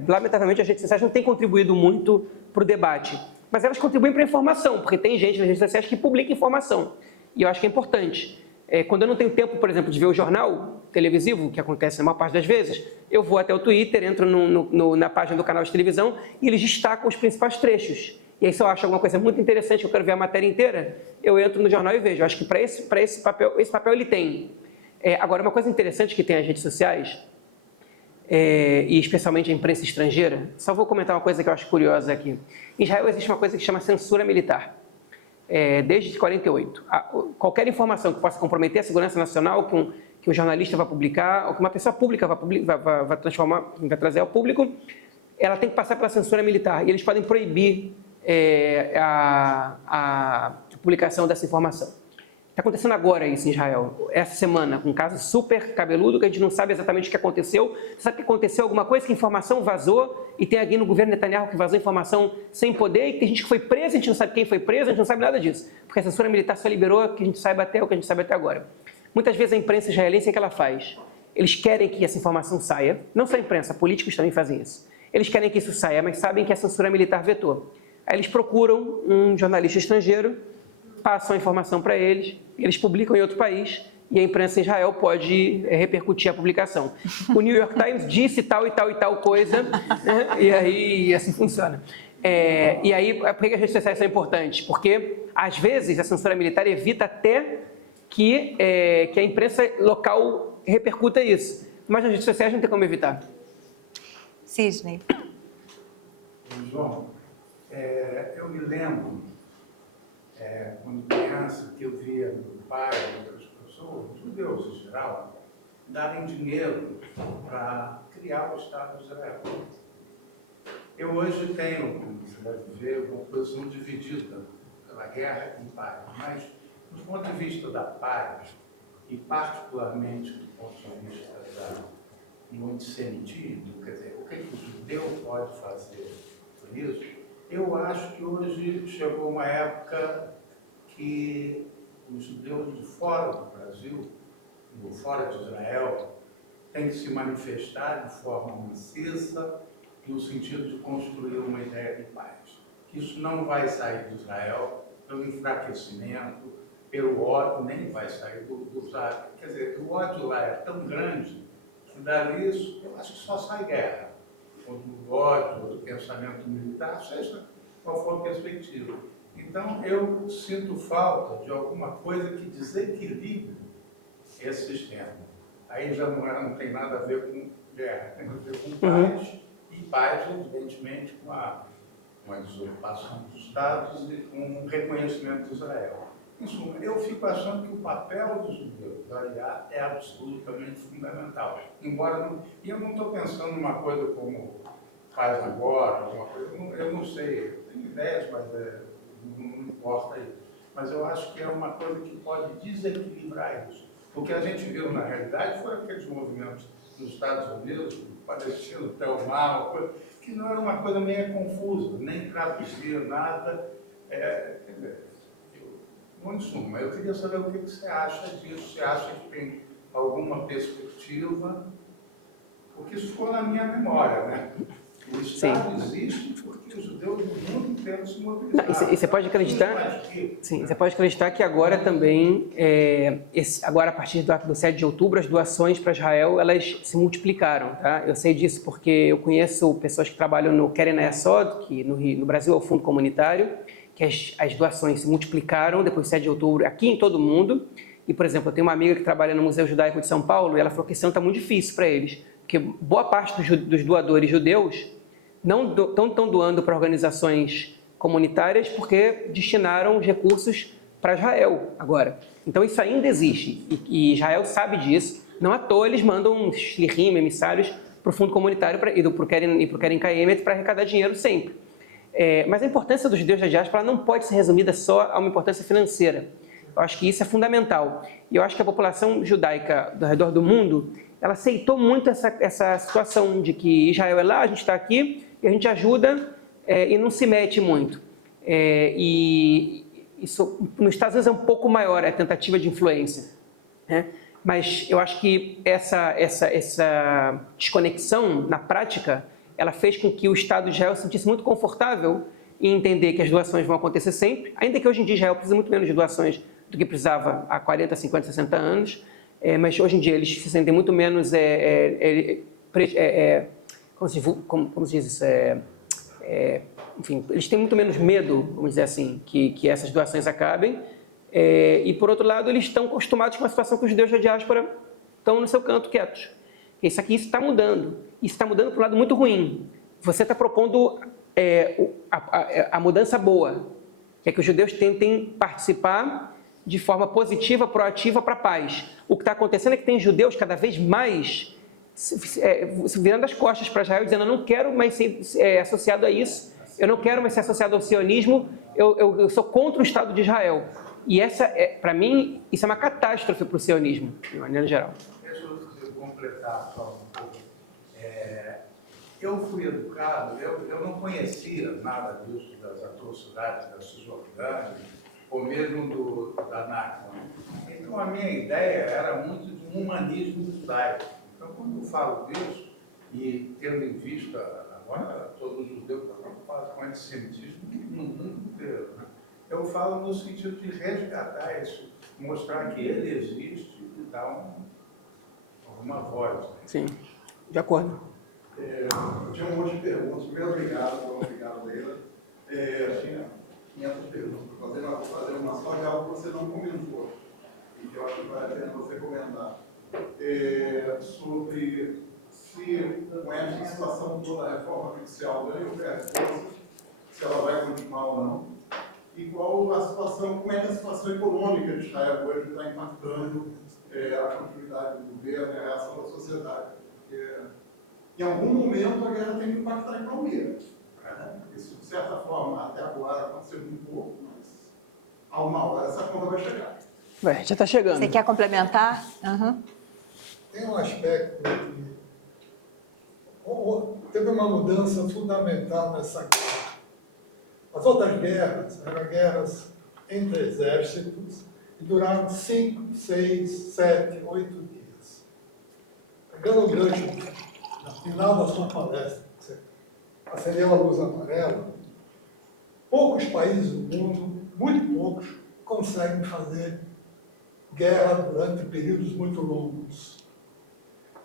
lamentavelmente, as redes sociais não têm contribuído muito para o debate. Mas elas contribuem para a informação, porque tem gente nas redes sociais que publica informação. E eu acho que é importante. Quando eu não tenho tempo, por exemplo, de ver o jornal televisivo, que acontece na maior parte das vezes, eu vou até o Twitter, entro na página do canal de televisão e eles destacam os principais trechos. E aí, se eu acho alguma coisa muito interessante, que eu quero ver a matéria inteira, eu entro no jornal e vejo. Eu acho que para esse papel ele tem. Agora, uma coisa interessante que tem as redes sociais, e especialmente a imprensa estrangeira, só vou comentar uma coisa que eu acho curiosa aqui. Em Israel existe uma coisa que chama censura militar. Desde 48. Qualquer informação que possa comprometer a segurança nacional, que um jornalista vai publicar, ou que uma pessoa pública vai trazer ao público, ela tem que passar pela censura militar. E eles podem proibir a publicação dessa informação. Está acontecendo agora isso em Israel, essa semana, um caso super cabeludo, que a gente não sabe exatamente o que aconteceu. Sabe que aconteceu alguma coisa, que a informação vazou, e tem alguém no governo Netanyahu que vazou informação sem poder, e tem gente que foi presa, a gente não sabe quem foi preso, a gente não sabe nada disso, porque a censura militar só liberou que a gente saiba até o que a gente sabe até agora. Muitas vezes a imprensa israelense, o que ela faz? Eles querem que essa informação saia, não só a imprensa, políticos também fazem isso. Eles querem que isso saia, mas sabem que a censura militar vetou. Aí eles procuram um jornalista estrangeiro, passam a informação para eles, eles publicam em outro país e a imprensa em Israel pode repercutir a publicação. O New York Times disse tal e tal e tal coisa, né? E aí assim funciona. E aí, por que as redes sociais são importantes? Porque, às vezes, a censura militar evita até que a imprensa local repercuta isso. Mas nas redes sociais não tem como evitar. Sidney. João, eu me lembro, quando criança, que eu via meu pai e outras pessoas, judeus em geral, darem dinheiro para criar o Estado de Israel. Eu hoje tenho, como você deve ver, uma posição dividida pela guerra e paz, mas do ponto de vista da paz, e particularmente do ponto de vista do antissemitismo, quer dizer, o que o judeu pode fazer por isso, eu acho que hoje chegou uma época que os judeus de fora do Brasil, ou fora de Israel, têm que se manifestar de forma maciça no sentido de construir uma ideia de paz. Que isso não vai sair de Israel pelo enfraquecimento, pelo ódio, nem vai sair dos átomos. Quer dizer, o ódio lá é tão grande que dali isso, eu acho que só sai guerra. Ou do ódio, ou do pensamento militar, seja qual for a perspectiva. Então, eu sinto falta de alguma coisa que desequilibre esse sistema. Aí já não tem nada a ver com guerra, tem a ver com paz, e paz, evidentemente, com uma desocupação dos Estados e com um reconhecimento de Israel. Em suma, eu fico achando que o papel dos judeus aliás, é absolutamente fundamental. Embora não, e eu não estou pensando numa coisa como faz agora, alguma coisa, eu não sei, eu tenho ideias, mas não importa isso. Mas eu acho que é uma coisa que pode desequilibrar isso. O que a gente viu, na realidade, foram aqueles movimentos nos Estados Unidos, Palestina, Telmar, uma coisa, que não era uma coisa meio confusa, nem traduzia nada. Em suma, eu queria saber o que você acha disso, você acha que tem alguma perspectiva, porque isso ficou na minha memória, né? O Estado existe porque os judeus do mundo inteiro se mobilizaram. E você pode acreditar, sim, você pode acreditar que agora também, agora a partir do 7 de outubro, as doações para Israel, elas se multiplicaram, tá? Eu sei disso porque eu conheço pessoas que trabalham no Keren Hayasod, que no Brasil é o fundo comunitário, que as doações se multiplicaram depois do 7 de outubro aqui em todo o mundo. E, por exemplo, eu tenho uma amiga que trabalha no Museu Judaico de São Paulo e ela falou que esse ano está muito difícil para eles, porque boa parte dos doadores judeus não estão doando para organizações comunitárias porque destinaram os recursos para Israel agora. Então isso ainda existe e Israel sabe disso. Não à toa eles mandam shlichim, emissários para o fundo comunitário e para o Keren Kayemet para arrecadar dinheiro sempre. Mas a importância dos judeus da diáspora não pode ser resumida só a uma importância financeira. Eu acho que isso é fundamental. E eu acho que a população judaica ao redor do mundo, ela aceitou muito essa situação de que Israel é lá, a gente está aqui, e a gente ajuda e não se mete muito. E isso, nos Estados Unidos é um pouco maior a tentativa de influência, né? Mas eu acho que essa desconexão, na prática, ela fez com que o Estado de Israel se sentisse muito confortável em entender que as doações vão acontecer sempre, ainda que hoje em dia Israel precisa muito menos de doações do que precisava há 40, 50, 60 anos, mas hoje em dia eles se sentem muito menos, como se diz isso, enfim, eles têm muito menos medo, vamos dizer assim, que essas doações acabem, e por outro lado eles estão acostumados com a situação que os judeus da diáspora estão no seu canto quietos. Isso está mudando, isso está mudando para um lado muito ruim. Você está propondo a mudança boa, que é que os judeus tentem participar de forma positiva, proativa para a paz. O que está acontecendo é que tem judeus cada vez mais virando as costas para Israel, dizendo: eu não quero mais ser associado a isso, eu não quero mais ser associado ao sionismo, eu sou contra o Estado de Israel. E para mim, isso é uma catástrofe para o sionismo, de maneira geral. Deixa eu completar só um pouco. Eu fui educado, eu não conhecia nada disso, das atrocidades da Cisjordânia, ou mesmo da Nakba. Então, a minha ideia era muito de um humanismo judaico. Então, quando eu falo disso, e tendo em vista, agora todos os judeus estão preocupados com antissemitismo no mundo inteiro, né? Eu falo no sentido de resgatar isso, mostrar que ele existe e dar alguma voz. Né? Sim, de acordo. Eu tinha um monte de perguntas. Primeiro, obrigado, Leila. Tinha 500 perguntas para fazer, mas vou fazer uma só de algo que você não comentou, e que eu acho que vale a pena você comentar. Sobre se, com essa situação toda, a reforma judicial ganha ou perde força, se ela vai continuar ou não, e qual a situação, como é que a situação econômica de Israel hoje está impactando a continuidade do governo e a reação da sociedade. Porque, em algum momento, a guerra tem que impactar a economia. né? Isso, de certa forma, até agora aconteceu muito pouco, mas a uma hora essa conta vai chegar. Ué, já está chegando. Você quer complementar? Uhum. Tem um aspecto que teve uma mudança fundamental nessa guerra. As outras guerras eram guerras entre exércitos e duraram 5, 6, 7, 8 dias. Pegando o gancho no final da sua palestra, que você acendeu a luz amarela, poucos países do mundo, muito poucos, conseguem fazer guerra durante períodos muito longos.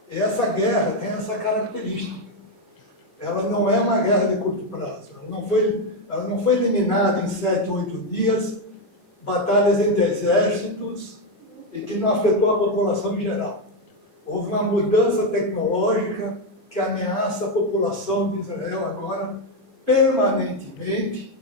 E essa guerra tem essa característica. Ela não é uma guerra de curto prazo. Ela não foi eliminada em 7, 8 dias, batalhas entre exércitos e que não afetou a população em geral. Houve uma mudança tecnológica que ameaça a população de Israel agora permanentemente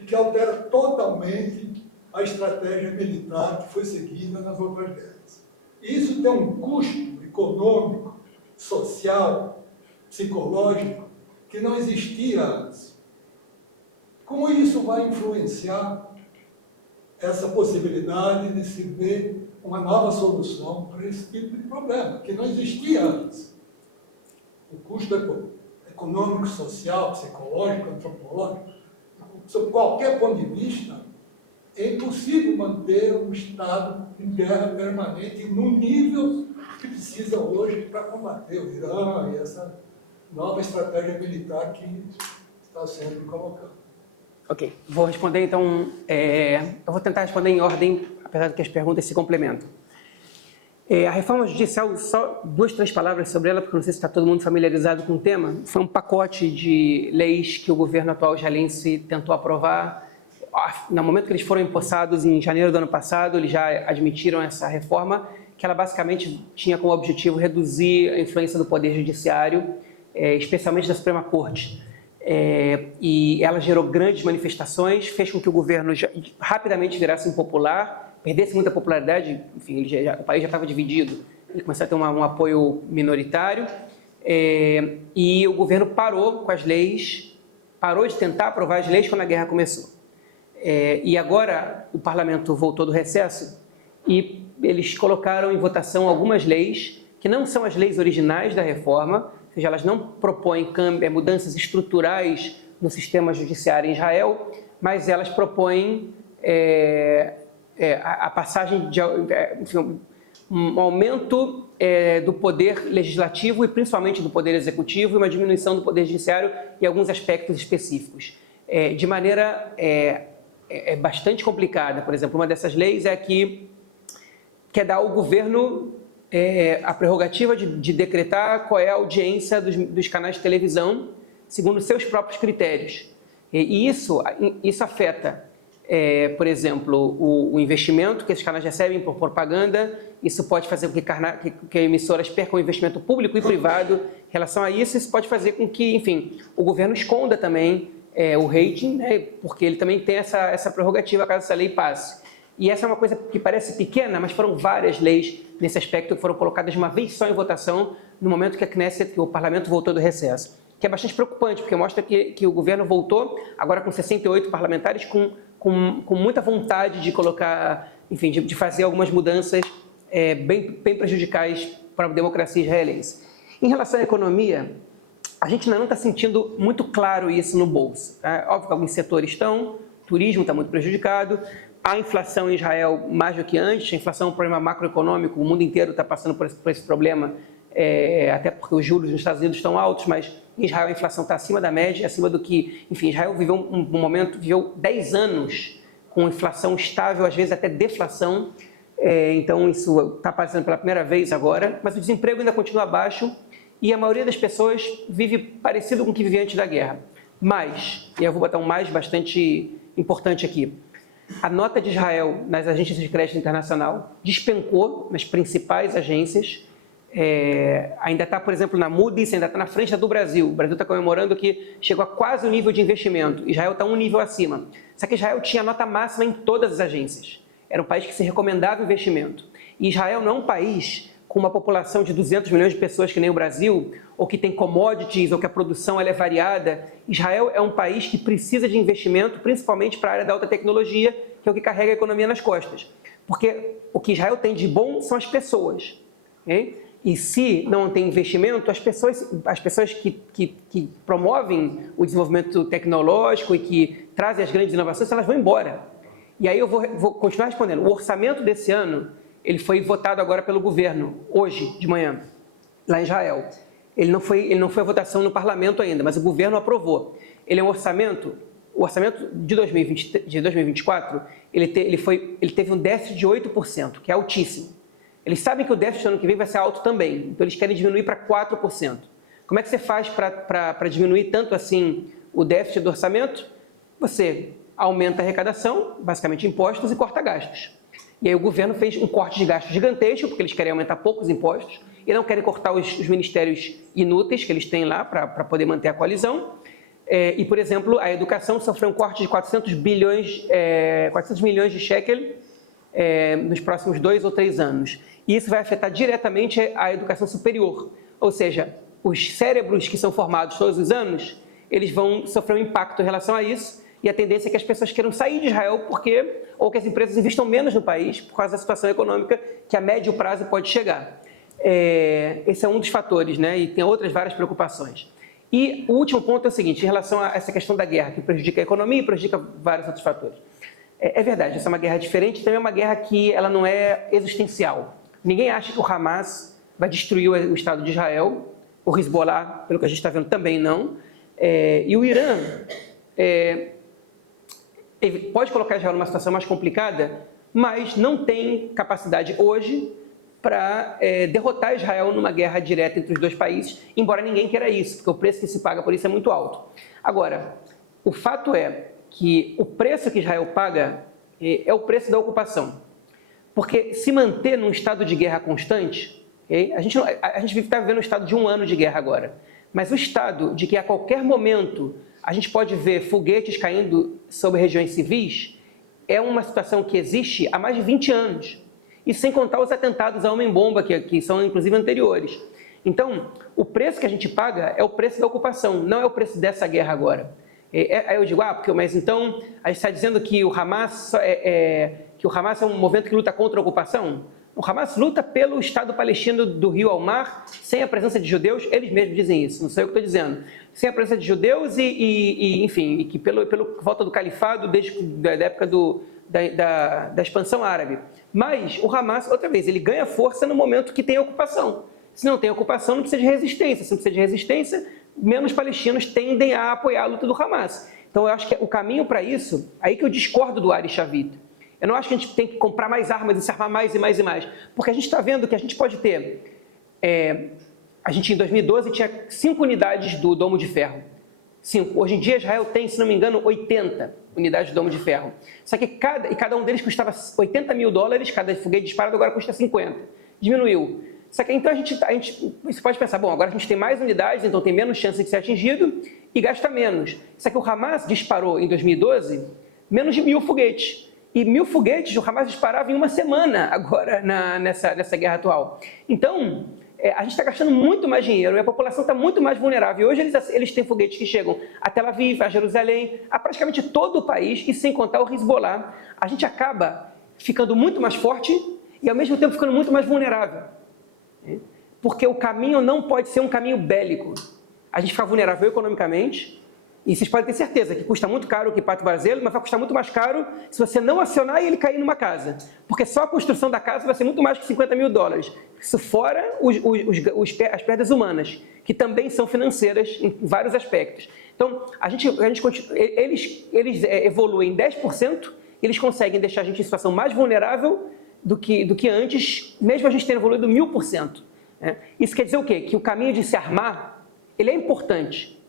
e que altera totalmente a estratégia militar que foi seguida nas outras guerras. Isso tem um custo econômico, social, psicológico, que não existia antes. Como isso vai influenciar essa possibilidade de se ver uma nova solução para esse tipo de problema, que não existia antes? O custo econômico, social, psicológico, antropológico, sob qualquer ponto de vista, é impossível manter um Estado em guerra permanente no nível que precisa hoje para combater o Irã e essa nova estratégia militar que está sendo colocada. Ok, vou responder então, eu vou tentar responder em ordem, apesar de que as perguntas se complementam. A reforma judicial, só 2, 3 palavras sobre ela, porque não sei se está todo mundo familiarizado com o tema. Foi um pacote de leis que o governo atual israelense tentou aprovar. No momento que eles foram empossados em janeiro do ano passado, eles já admitiram essa reforma, que ela basicamente tinha como objetivo reduzir a influência do Poder Judiciário, especialmente da Suprema Corte. E ela gerou grandes manifestações, fez com que o governo rapidamente virasse impopular, perdesse muita popularidade, enfim, o país já estava dividido, ele começou a ter um apoio minoritário, e o governo parou com as leis, parou de tentar aprovar as leis quando a guerra começou. E agora o parlamento voltou do recesso e eles colocaram em votação algumas leis que não são as leis originais da reforma, ou seja, elas não propõem mudanças estruturais no sistema judiciário em Israel, mas elas propõem a passagem de enfim, um aumento do poder legislativo e principalmente do poder executivo e uma diminuição do poder judiciário em alguns aspectos específicos. De maneira bastante complicada. Por exemplo, uma dessas leis é que quer dar ao governo a prerrogativa de decretar qual é a audiência dos canais de televisão segundo seus próprios critérios. E isso afeta, por exemplo, o investimento que esses canais recebem por propaganda. Isso pode fazer com que emissoras percam o investimento público e privado. Em relação a isso, isso pode fazer com que, enfim, o governo esconda também o rating, né, porque ele também tem essa prerrogativa caso essa lei passe. E essa é uma coisa que parece pequena, mas foram várias leis nesse aspecto que foram colocadas de uma vez só em votação no momento que o parlamento voltou do recesso. Que é bastante preocupante, porque mostra que o governo voltou, agora com 68 parlamentares, com muita vontade de colocar, enfim, de fazer algumas mudanças bem prejudicais para a democracia israelense. Em relação à economia, a gente ainda não está sentindo muito claro isso no bolso. Tá? Óbvio que alguns setores estão, o turismo está muito prejudicado, a inflação em Israel mais do que antes, a inflação é um problema macroeconômico, o mundo inteiro está passando por esse problema, até porque os juros nos Estados Unidos estão altos, mas em Israel a inflação está acima da média, acima do que, enfim, Israel viveu viveu 10 anos com inflação estável, às vezes até deflação, então isso está passando pela primeira vez agora, mas o desemprego ainda continua baixo e a maioria das pessoas vive parecido com o que vivia antes da guerra. Mas, e eu vou botar um mais bastante importante aqui, a nota de Israel nas agências de crédito internacional despencou nas principais agências, ainda está, por exemplo, na Moody's, ainda está na frente da do Brasil. O Brasil está comemorando que chegou a quase o nível de investimento. Israel está um nível acima. Só que Israel tinha nota máxima em todas as agências. Era um país que se recomendava investimento. E Israel não é um país com uma população de 200 milhões de pessoas que nem o Brasil, ou que tem commodities, ou que a produção ela é variada, Israel é um país que precisa de investimento, principalmente para a área da alta tecnologia, que é o que carrega a economia nas costas. Porque o que Israel tem de bom são as pessoas. Okay? E se não tem investimento, as pessoas que promovem o desenvolvimento tecnológico e que trazem as grandes inovações, elas vão embora. E aí eu vou continuar respondendo. O orçamento desse ano, ele foi votado agora pelo governo, hoje de manhã, lá em Israel. Ele não foi a votação no parlamento ainda, mas o governo aprovou. Ele é um orçamento, o orçamento de 2024, ele teve um déficit de 8%, que é altíssimo. Eles sabem que o déficit no ano que vem vai ser alto também, então eles querem diminuir para 4%. Como é que você faz para diminuir tanto assim o déficit do orçamento? Você aumenta a arrecadação, basicamente impostos, e corta gastos. E aí o governo fez um corte de gastos gigantesco, porque eles querem aumentar poucos impostos, e não querem cortar os ministérios inúteis que eles têm lá para poder manter a coalizão. E, por exemplo, a educação sofreu um corte de 400 milhões de shekel nos próximos 2 ou 3 anos. E isso vai afetar diretamente a educação superior. Ou seja, os cérebros que são formados todos os anos, eles vão sofrer um impacto em relação a isso, e a tendência é que as pessoas queiram sair de Israel ou que as empresas investam menos no país por causa da situação econômica que a médio prazo pode chegar. Esse é um dos fatores, né? E tem outras várias preocupações. E o último ponto é o seguinte, em relação a essa questão da guerra, que prejudica a economia e prejudica vários outros fatores. É verdade, essa é uma guerra diferente, também é uma guerra que ela não é existencial. Ninguém acha que o Hamas vai destruir o Estado de Israel, o Hezbollah, pelo que a gente está vendo, também não. E o Irã pode colocar Israel numa situação mais complicada, mas não tem capacidade hoje para derrotar Israel numa guerra direta entre os dois países, embora ninguém queira isso, porque o preço que se paga por isso é muito alto. Agora, o fato é que o preço que Israel paga é o preço da ocupação. Porque se manter num estado de guerra constante, a gente está vivendo um estado de 1 ano de guerra agora, mas o estado de que a qualquer momento a gente pode ver foguetes caindo sobre regiões civis é uma situação que existe há mais de 20 anos. E sem contar os atentados à homem-bomba, que são inclusive anteriores. Então, o preço que a gente paga é o preço da ocupação, não é o preço dessa guerra agora. Aí eu digo, mas então a gente está dizendo que o Hamas é um movimento que luta contra a ocupação? O Hamas luta pelo Estado palestino do rio ao mar, sem a presença de judeus, eles mesmos dizem isso, não sei o que estou dizendo. Sem a presença de judeus enfim, e que pela volta do califado, desde a época da expansão árabe. Mas o Hamas, outra vez, ele ganha força no momento que tem ocupação. Se não tem ocupação, não precisa de resistência. Se não precisa de resistência, menos palestinos tendem a apoiar a luta do Hamas. Então, eu acho que o caminho para isso, aí que eu discordo do Ari Shavit. Eu não acho que a gente tem que comprar mais armas e se armar mais e mais e mais. Porque a gente está vendo que a gente pode ter... a gente, em 2012, tinha 5 unidades do Domo de Ferro. 5. Hoje em dia, Israel tem, se não me engano, 80 unidades do Domo de Ferro. Só que cada um deles custava $80 mil, cada foguete disparado agora custa 50. Diminuiu. Só que então você pode pensar, bom, agora a gente tem mais unidades, então tem menos chance de ser atingido e gasta menos. Só que o Hamas disparou em 2012 menos de 1.000 foguetes. E 1.000 foguetes o Hamas disparava em 1 semana agora nessa guerra atual. Então, a gente está gastando muito mais dinheiro e a população está muito mais vulnerável. E hoje eles têm foguetes que chegam a Tel Aviv, a Jerusalém, a praticamente todo o país, e sem contar o Hezbollah. A gente acaba ficando muito mais forte e, ao mesmo tempo, ficando muito mais vulnerável. Porque o caminho não pode ser um caminho bélico. A gente fica vulnerável economicamente, e vocês podem ter certeza que custa muito caro o Kippat Barzel, mas vai custar muito mais caro se você não acionar e ele cair numa casa. Porque só a construção da casa vai ser muito mais que $50 mil. Isso fora as perdas humanas, que também são financeiras em vários aspectos. Então, eles evoluem 10%, eles conseguem deixar a gente em situação mais vulnerável do que antes, mesmo a gente tendo evoluído 1000%. Isso quer dizer o quê? Que o caminho de se armar, ele é importante,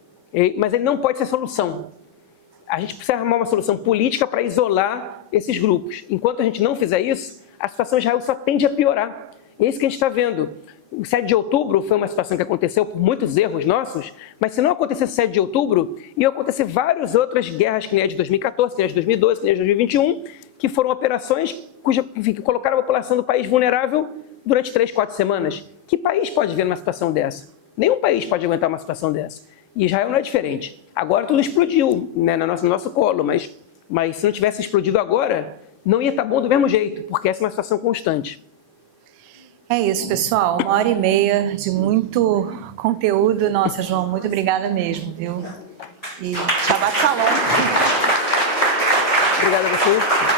mas ele não pode ser solução. A gente precisa arrumar uma solução política para isolar esses grupos. Enquanto a gente não fizer isso, a situação em Israel só tende a piorar. E é isso que a gente está vendo. O 7 de outubro foi uma situação que aconteceu por muitos erros nossos, mas se não acontecesse o 7 de outubro, iam acontecer várias outras guerras, que nem a de 2014, que nem a de 2012, que nem a de 2021, que foram operações que colocaram a população do país vulnerável durante 3, 4 semanas. Que país pode ver uma situação dessa? Nenhum país pode aguentar uma situação dessa. E Israel não é diferente. Agora tudo explodiu, né, no nosso colo, mas se não tivesse explodido agora, não ia estar bom do mesmo jeito, porque essa é uma situação constante. É isso, pessoal. 1h30 de muito conteúdo. Nossa, João, muito obrigada mesmo, viu? E Shabbat Shalom. Obrigado a vocês.